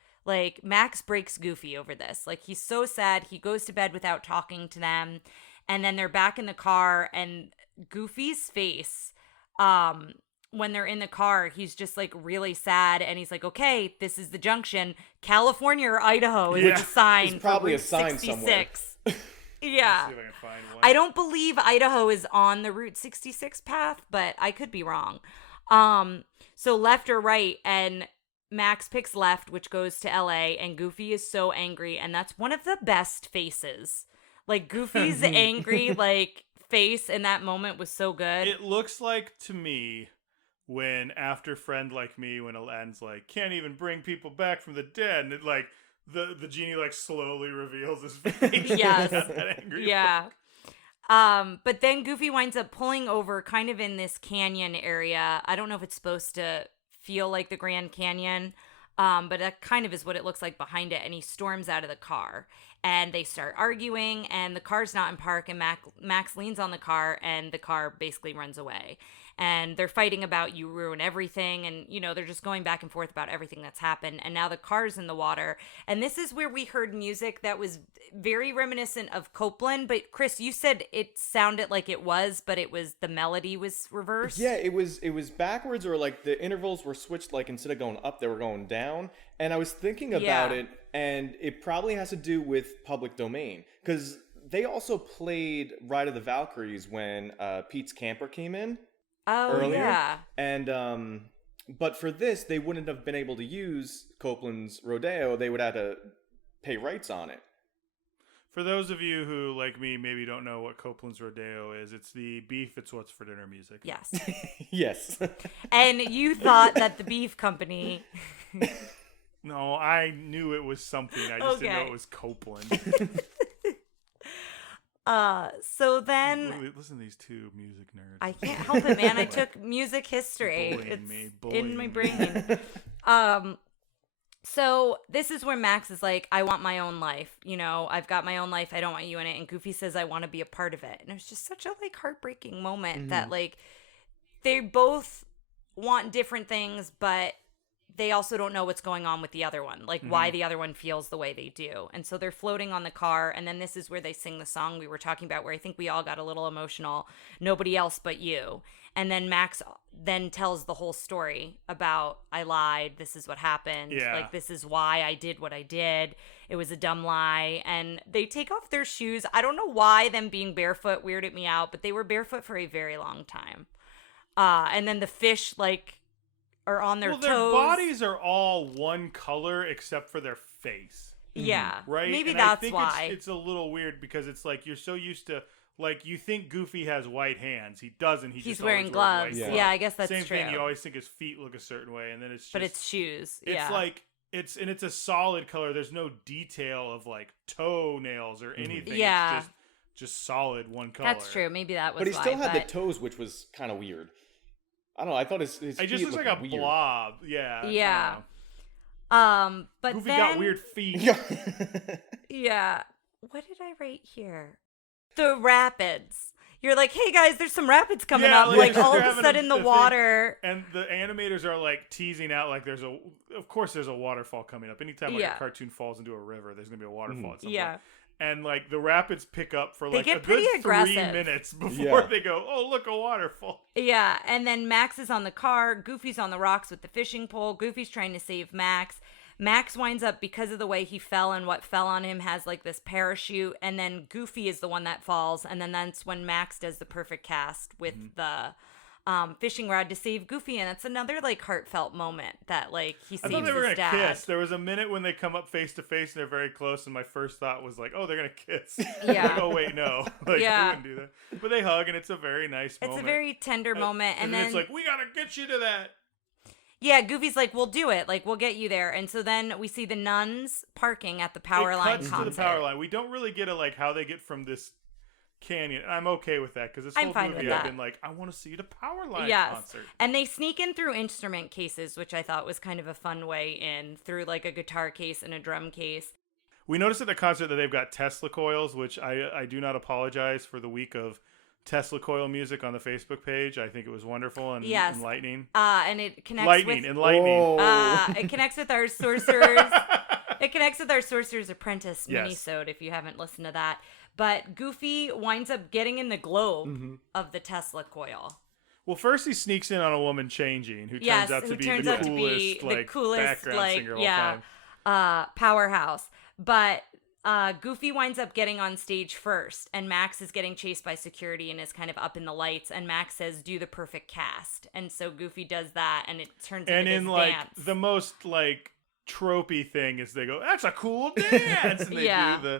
Max breaks Goofy over this. He's so sad. He goes to bed without talking to them. And then they're back in the car, and Goofy's face, when they're in the car, he's just really sad. And he's like, "Okay, this is the junction. California or Idaho is the sign." It's probably a sign 66. somewhere. Yeah. See if I can find one. I don't believe Idaho is on the Route 66 path, but I could be wrong. So left or right, and Max picks left, which goes to LA, and Goofy is so angry, and that's one of the best faces. Like, Goofy's angry, like, face in that moment was so good. It looks like, to me, when after Friend Like Me, when Aladdin's like, can't even bring people back from the dead, and it, like, the genie, like, slowly reveals his face. Yes. That angry Yeah. look. But then Goofy winds up pulling over kind of in this canyon area. I don't know if it's supposed to feel like the Grand Canyon, but that kind of is what it looks like behind it, and he storms out of the car, and they start arguing, and the car's not in park, and Max leans on the car, and the car basically runs away, and they're fighting about you ruin everything, and, you know, they're just going back and forth about everything that's happened, and now the car's in the water, and this is where we heard music that was very reminiscent of Copeland, but Chris, you said it sounded like it was, but it was, the melody was reversed. Yeah, it was backwards, or like the intervals were switched, like instead of going up, they were going down. And I was thinking about it, and it probably has to do with public domain, because they also played Ride of the Valkyries when Pete's Camper came in. Oh, earlier. yeah. And but for this, they wouldn't have been able to use Copeland's Rodeo. They would have to pay rights on it. For those of you who, like me, maybe don't know what Copeland's Rodeo is, it's the Beef, It's What's for Dinner music. Yes. Yes. And you thought that the beef company... No, I knew it was something. I just didn't know it was Copeland. So then... Listen to these two music nerds. I can't help it, man. I took music history. Bullying in my me. brain. So this is where Max is like, I want my own life. You know, I've got my own life. I don't want you in it. And Goofy says, I want to be a part of it. And it was just such a, like, heartbreaking moment that, like, they both want different things, but they also don't know what's going on with the other one, like why the other one feels the way they do. And so they're floating on the car, and then this is where they sing the song we were talking about, where I think we all got a little emotional, Nobody Else But You. And then Max then tells the whole story about, I lied, this is what happened, like this is why I did what I did, it was a dumb lie. And they take off their shoes. I don't know why them being barefoot weirded me out, but they were barefoot for a very long time. And then the fish, like, are on their toes. Their bodies are all one color except for their face. Yeah. Right? Maybe and that's I think why. It's a little weird because it's like you're so used to, like, you think Goofy has white hands. He doesn't. He's wearing always gloves. wears white Yeah, I guess that's Same true. thing. You always think his feet look a certain way, and then it's just... But it's shoes. It's like... It's a solid color. There's no detail of, like, toenails or anything. Yeah. It's just solid one color. That's true. Maybe that was But he why, still had the toes, which was kind of weird. I don't know. I thought his It feet just looks like a weird. blob. Yeah. Yeah. But Goofy then... got weird feet. Yeah. What did I write here? The rapids. You're like, hey guys, there's some rapids coming up. Like all they're of a having sudden the thing, water. and the animators are like teasing out like of course there's a waterfall coming up. Anytime like a cartoon falls into a river, there's gonna be a waterfall at some point. And like the rapids pick up for like a good 3 minutes before they go, oh look, a waterfall. Yeah, and then Max is on the car, Goofy's on the rocks with the fishing pole, Goofy's trying to save Max. Max winds up, because of the way he fell and what fell on him, has like this parachute, and then Goofy is the one that falls, and then that's when Max does the perfect cast with the fishing rod to save Goofy, and it's another like heartfelt moment that like he saves his dad. I thought they were gonna kiss. There was a minute when they come up face to face and they're very close, and my first thought was like, oh, they're gonna kiss. Yeah. Like, oh wait, no. Like, they wouldn't do that. But they hug, and it's a very nice moment. It's a very tender moment, and then it's like, we gotta get you to that. Yeah, Goofy's like, we'll do it. Like, we'll get you there. And so then we see the nuns parking at the Powerline concert. To the Powerline. We don't really get how they get from this canyon. And I'm okay with that because this whole movie I've been like, I want to see the Powerline concert. And they sneak in through instrument cases, which I thought was kind of a fun way in, through like a guitar case and a drum case. We noticed at the concert that they've got Tesla coils, which I do not apologize for the week of Tesla coil music on the Facebook page. I think it was wonderful and enlightening. And it connects enlightening. It connects with our Sorcerer's. It connects with our Sorcerer's Apprentice minisode if you haven't listened to that. But Goofy winds up getting in the globe of the Tesla coil. Well, first he sneaks in on a woman changing who turns out to be the coolest background singer of all time. Powerhouse. But Goofy winds up getting on stage first, and Max is getting chased by security and is kind of up in the lights, and Max says, do the perfect cast. And so Goofy does that, and it turns into this dance. The most, tropey thing is they go, that's a cool dance! And they do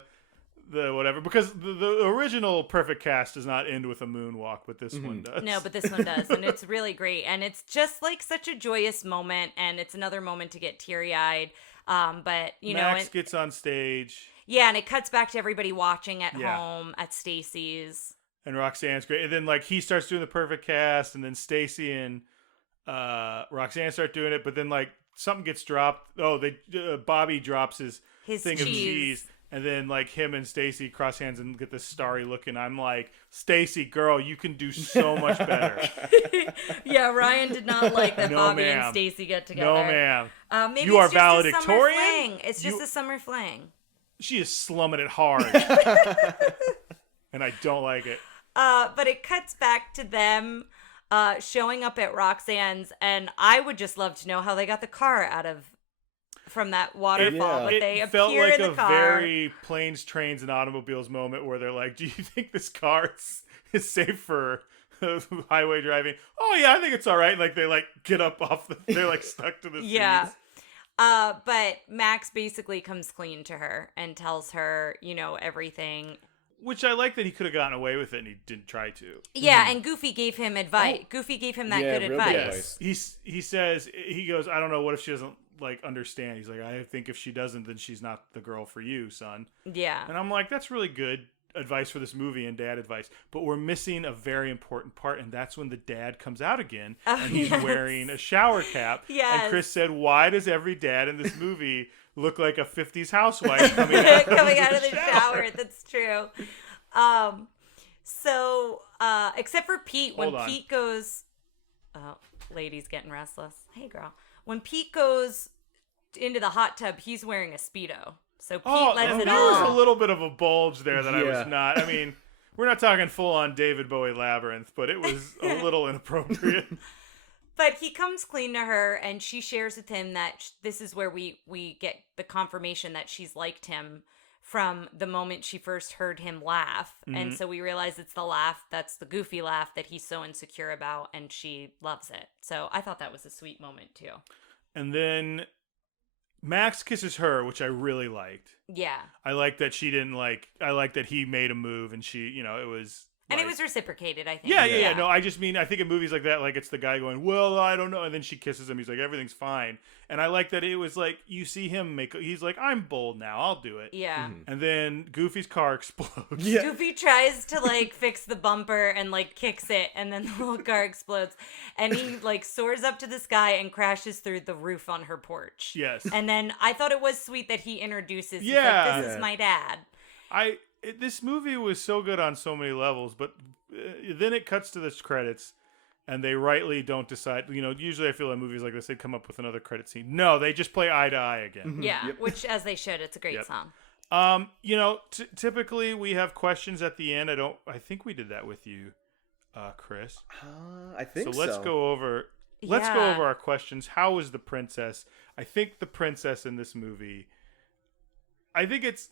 the whatever. Because the original perfect cast does not end with a moonwalk, but this one does. No, but this one does, and it's really great. And it's just, such a joyous moment, and it's another moment to get teary-eyed. But, Max gets on stage. Yeah, and it cuts back to everybody watching at home at Stacy's. And Roxanne's great. And then, he starts doing the perfect cast, and then Stacy and Roxanne start doing it, but then, something gets dropped. Oh, Bobby drops his thing of cheese. And then, him and Stacy cross hands and get this starry look, and I'm like, Stacy, girl, you can do so much better. Yeah, Ryan did not like that Bobby and Stacy get together. No, ma'am. Maybe you it's are just a valedictorian? summer fling. It's just a summer fling. She is slumming it hard. And I don't like it. But it cuts back to them showing up at Roxanne's, and I would just love to know how they got the car from that waterfall. But they felt appear like in the a car. very planes, trains, and automobiles moment where they're like, do you think this car is safe for highway driving? Oh, yeah, I think it's all right. They get up off they're stuck to the seats. But Max basically comes clean to her and tells her, everything. Which I like that he could have gotten away with it and he didn't try to. Yeah, and Goofy gave him advice. Goofy gave him that good advice. He says, he goes, I don't know, what if she doesn't understand? He's like, I think if she doesn't, then she's not the girl for you, son. Yeah. And I'm like, that's really good advice for this movie and dad advice. But we're missing a very important part, and that's when the dad comes out again and he's wearing a shower cap. Yes. And Chris said, why does every dad in this movie look like a 50s housewife coming out of the shower? That's true. Except for Pete, Pete goes, lady's getting restless. Hey, girl. When Pete goes into the hot tub, he's wearing a Speedo. So Pete lets it there on. was a little bit of a bulge there that I was not. I mean, we're not talking full-on David Bowie Labyrinth, but it was a little inappropriate. But he comes clean to her, and she shares with him that this is where we get the confirmation that she's liked him from the moment she first heard him laugh. Mm-hmm. And so we realize it's the laugh, that's the Goofy laugh that he's so insecure about, and she loves it. So I thought that was a sweet moment, too. And then Max kisses her, which I really liked. Yeah. I like that she didn't I like that he made a move and she, it was... And it was reciprocated, I think. Yeah. No, I just mean, I think in movies like that, it's the guy going, well, I don't know. And then she kisses him. He's like, everything's fine. And I like that it was you see him he's like, I'm bold now. I'll do it. Yeah. Mm-hmm. And then Goofy's car explodes. Yeah. Goofy tries to, fix the bumper and, kicks it. And then the little car explodes. And he, soars up to the sky and crashes through the roof on her porch. Yes. And then I thought it was sweet that he introduces, this is my dad. This movie was so good on so many levels, but then it cuts to the credits, and they rightly don't decide. Usually I feel in movies like this, they'd come up with another credit scene. No, they just play Eye to Eye again. Mm-hmm. Yeah, which, as they should, it's a great song. Typically we have questions at the end. I think we did that with you, Chris. I think so. So let's go over our questions. How was the princess? I think the princess in this movie, I think it's...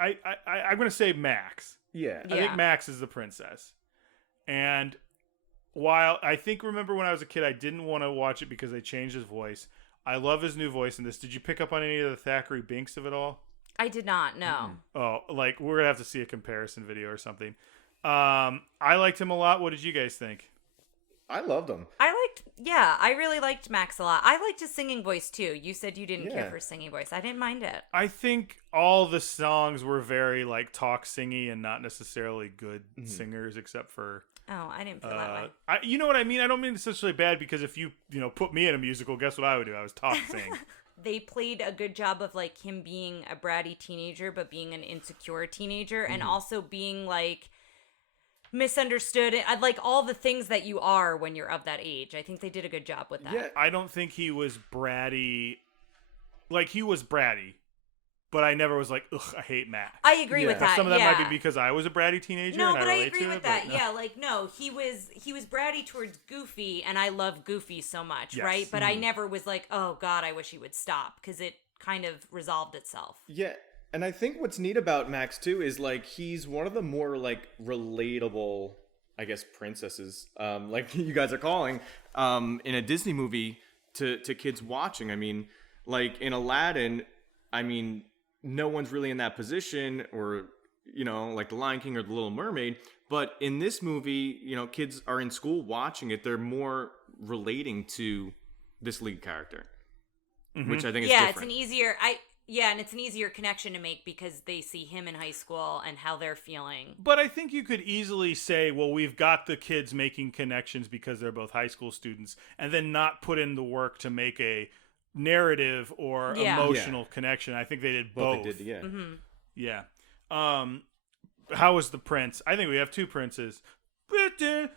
I'm going to say Max. Yeah. I think Max is the princess. And while remember when I was a kid, I didn't want to watch it because they changed his voice. I love his new voice in this. Did you pick up on any of the Thackeray Binks of it all? I did not, no. Mm-hmm. Oh, we're going to have to see a comparison video or something. I liked him a lot. What did you guys think? I loved him. I really liked Max a lot. I liked his singing voice too. You said you didn't care for his singing voice. I didn't mind it. I think all the songs were very talk singy and not necessarily good singers, except for... Oh, I didn't feel that way. You know what I mean? I don't mean it's necessarily bad, because if you put me in a musical, guess what I would do? I was talk sing. They played a good job of him being a bratty teenager, but being an insecure teenager, and also being misunderstood. I'd all the things that you are when you're of that age. I think they did a good job with that. Yeah, I don't think he was bratty. He was bratty, but I never was ugh, I hate Max. I agree with that. Some of that might be because I was a bratty teenager. No, and but I agree to with it, that. No. Yeah, no, he was bratty towards Goofy, and I love Goofy so much, right? But I never was oh God, I wish he would stop, because it kind of resolved itself. Yeah. And I think what's neat about Max too is like he's one of the more like relatable, I guess, princesses, like you guys are calling, in a Disney movie to kids watching. I mean, like in Aladdin, I mean, no one's really in that position, or like the Lion King or the Little Mermaid. But in this movie, kids are in school watching it. They're more relating to this lead character, which I think is different. It's an easier and it's an easier connection to make because they see him in high school and how they're feeling. But I think you could easily say, well, we've got the kids making connections because they're both high school students, and then not put in the work to make a narrative or emotional connection. I think they did both. They did, yeah. Mm-hmm. Yeah. How was the prince? I think we have two princes. There's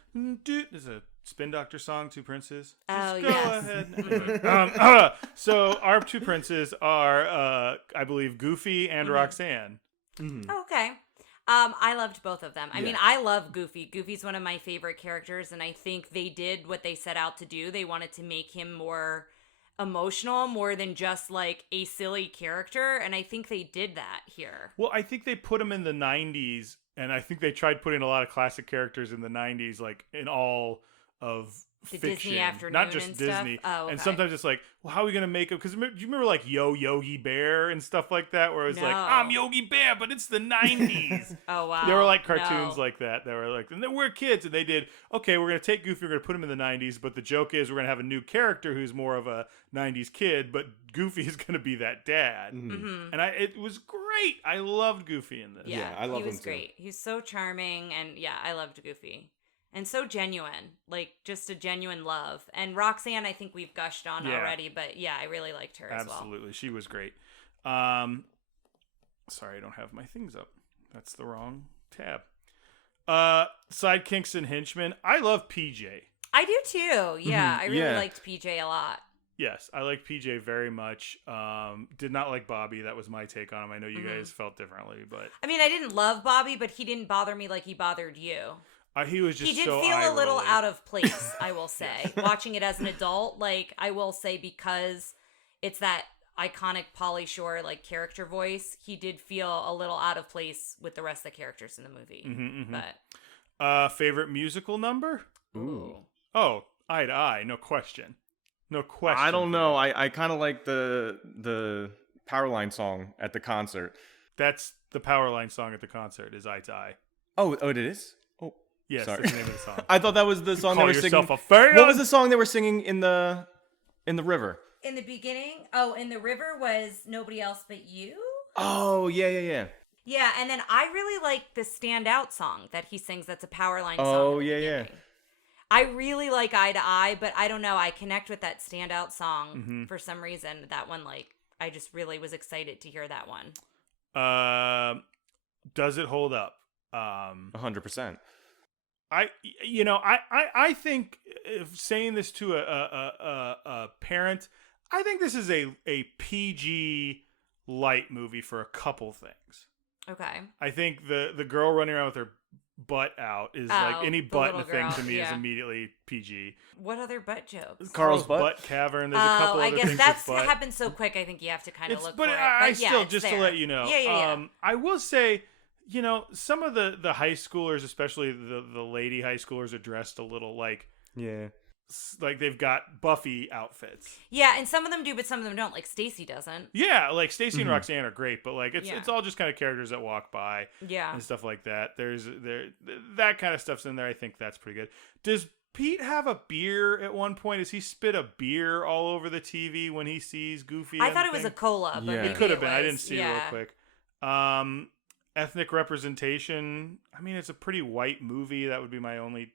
a Spin Doctor song, Two Princes. Just go yes. ahead. Anyway, so our two princes are, I believe, Goofy and Roxanne. Mm-hmm. Okay. I loved both of them. I mean, I love Goofy. Goofy's one of my favorite characters, and I think they did what they set out to do. They wanted to make him more emotional, more than just like a silly character, and I think they did that here. Well, I think they put him in the 90s, and I think they tried putting a lot of classic characters in the 90s, like in all of the fiction, Disney Afternoon, not just and Disney. Stuff? Oh, okay. And sometimes it's like, well, how are we gonna make him? Because do you remember like Yogi Bear and stuff like that, where it was like, I'm Yogi Bear, but it's the 90s. Oh wow, there were like cartoons like that. They were like, and then we're kids, and they did. Okay, we're gonna take Goofy, we're gonna put him in the 90s, but the joke is we're gonna have a new character who's more of a 90s kid, but Goofy is gonna be that dad. Mm-hmm. And it was great. I loved Goofy in this. Yeah, I love him too. He was great. He's so charming, and I loved Goofy. And so genuine, like just a genuine love. And Roxanne, I think we've gushed on already, but I really liked her as well. Absolutely, she was great. Sorry, I don't have my things up. That's the wrong tab. Sidekicks and henchmen. I love PJ. I do too. Yeah, I really Yeah. liked PJ a lot. Yes, I like PJ very much. Did not like Bobby. That was my take on him. I know you guys felt differently, but I mean, I didn't love Bobby, but he didn't bother me like he bothered you. he was just he did so feel a little eye-rolly. out of place, I will say. Watching it as an adult, like I will say, because it's that iconic Pauly Shore like character voice, he did feel a little out of place with the rest of the characters in the movie. But favorite musical number? Ooh. Oh, Eye to Eye, no question. No question. I don't know. I kind of like the Powerline song at the concert. That's the Powerline song at the concert, is Eye to Eye. Oh, it is? Oh. Yes, Sorry. that's the name of the song. I thought that was the song they Call were yourself singing. a fan? What was the song they were singing in the river? in the beginning, in the river was Nobody Else But You. Oh, yeah. Yeah, and then I really like the Standout song that he sings. That's a Powerline song. Oh, yeah. I really like Eye to Eye, but I don't know. I connect with that Standout song for some reason. That one, I just really was excited to hear that one. Does it hold up? 100%. I think if saying this to a parent, I think this is a PG light movie for a couple things. Okay. I think the girl running around with her butt out is like any butt in the thing girl, to me is yeah. immediately PG. What other butt jokes? Carl's butt cavern. There's a couple I other guess things that's with butt. happened so quick. I think you have to kind of look but for it. I But still, it's just there. to let you know, Yeah. I will say, some of the high schoolers, especially the lady high schoolers, are dressed a little like they've got Buffy outfits. Yeah, and some of them do, but some of them don't. Like Stacy doesn't. Yeah, like Stacy and Roxanne are great, but it's all just kind of characters that walk by, and stuff like that. There's that kind of stuff's in there. I think that's pretty good. Does Pete have a beer at one point? Does he spit a beer all over the TV when he sees Goofy? I thought it was a cola, but maybe it could have been. was. I didn't see it real quick. Ethnic representation. I mean, it's a pretty white movie. That would be my only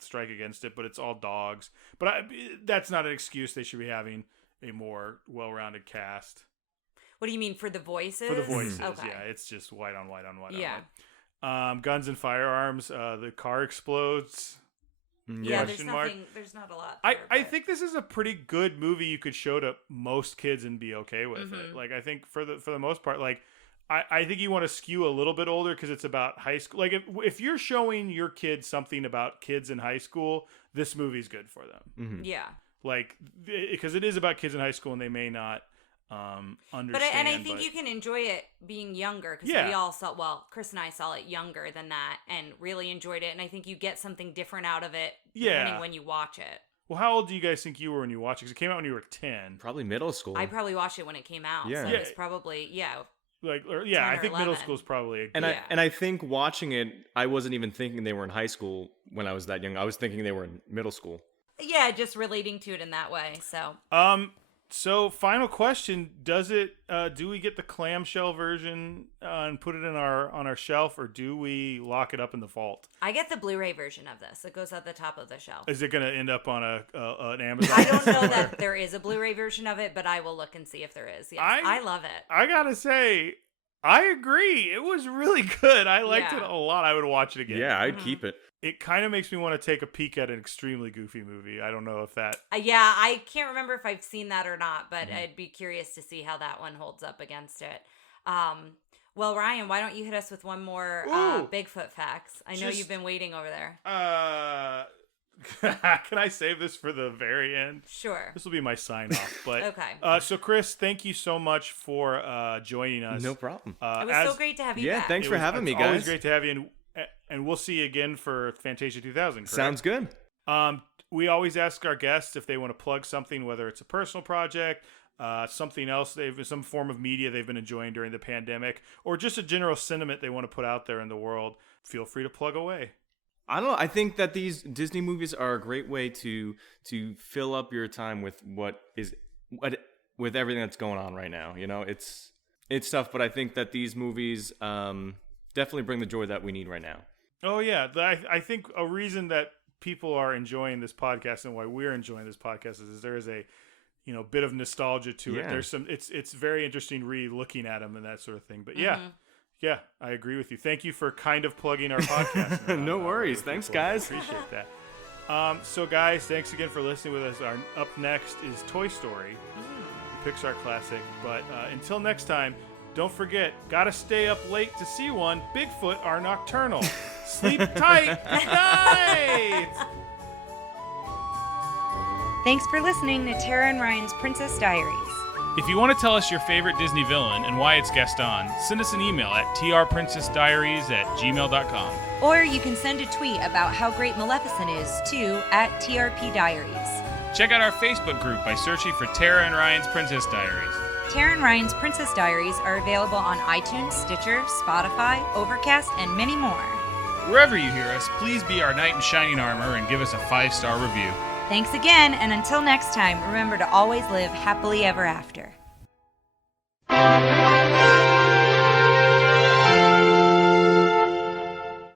strike against it, but it's all dogs. But that's not an excuse. They should be having a more well-rounded cast. What do you mean, for the voices? For the voices, okay. yeah. It's just white on white on white Yeah. on white. Guns and firearms. The car explodes. Yeah, there's not a lot there, I think this is a pretty good movie you could show to most kids and be okay with it. Like, I think for the most part, like, I think you want to skew a little bit older because it's about high school. Like, if you're showing your kids something about kids in high school, this movie's good for them. Yeah. Like, because it is about kids in high school and they may not understand. And I think you can enjoy it being younger because we all saw. Well, Chris and I saw it younger than that and really enjoyed it. And I think you get something different out of it depending when you watch it. Well, how old do you guys think you were when you watched it? Because it came out when you were 10. Probably middle school. I probably watched it when it came out. Yeah. So it was probably, I think middle school is probably I think watching it, I wasn't even thinking they were in high school when I was that young. I was thinking they were in middle school. Yeah, just relating to it in that way. So So final question, do we get the clamshell version and put it on our shelf, or do we lock it up in the vault? I get the Blu-ray version of this. It goes at the top of the shelf. Is it going to end up on an Amazon? I don't know that there is a Blu-ray version of it, but I will look and see if there is. Yes, I love it. I got to say, I agree. It was really good. I liked it a lot. I would watch it again. Yeah, I'd keep it. It kind of makes me want to take a peek at an extremely goofy movie. I don't know if that... I can't remember if I've seen that or not, but I'd be curious to see how that one holds up against it. Well, Ryan, why don't you hit us with one more Bigfoot facts? I know you've been waiting over there. Can I save this for the very end? Sure. This will be my sign-off. But okay. So, Chris, thank you so much for joining us. No problem. It was so great to have you back. Yeah, thanks for having me, guys. It's always great to have you, and we'll see you again for Fantasia 2000, correct? Sounds good. We always ask our guests if they want to plug something, whether it's a personal project, something else, some form of media they've been enjoying during the pandemic, or just a general sentiment they want to put out there in the world. Feel free to plug away. I don't know. I think that these Disney movies are a great way to fill up your time with with everything that's going on right now. You know, it's tough, but I think that these movies definitely bring the joy that we need right now. Oh yeah, I think a reason that people are enjoying this podcast and why we're enjoying this podcast is there is a bit of nostalgia to it. There's some it's very interesting re-looking at them and that sort of thing. But yeah, I agree with you. Thank you for kind of plugging our podcast. No worries. Thanks, guys. Appreciate that. So, guys, thanks again for listening with us. Up next is Toy Story, Pixar classic. But until next time, don't forget, gotta stay up late to see one. Bigfoot are nocturnal. Sleep tight. Good night. Thanks for listening to Tara and Ryan's Princess Diaries. If you want to tell us your favorite Disney villain and why it's guest on, send us an email at trprincessdiaries@gmail.com. Or you can send a tweet about how great Maleficent is to @TRPDiaries. Check out our Facebook group by searching for Tara and Ryan's Princess Diaries. Tara and Ryan's Princess Diaries are available on iTunes, Stitcher, Spotify, Overcast, and many more. Wherever you hear us, please be our knight in shining armor and give us a 5-star review. Thanks again, and until next time, remember to always live happily ever after.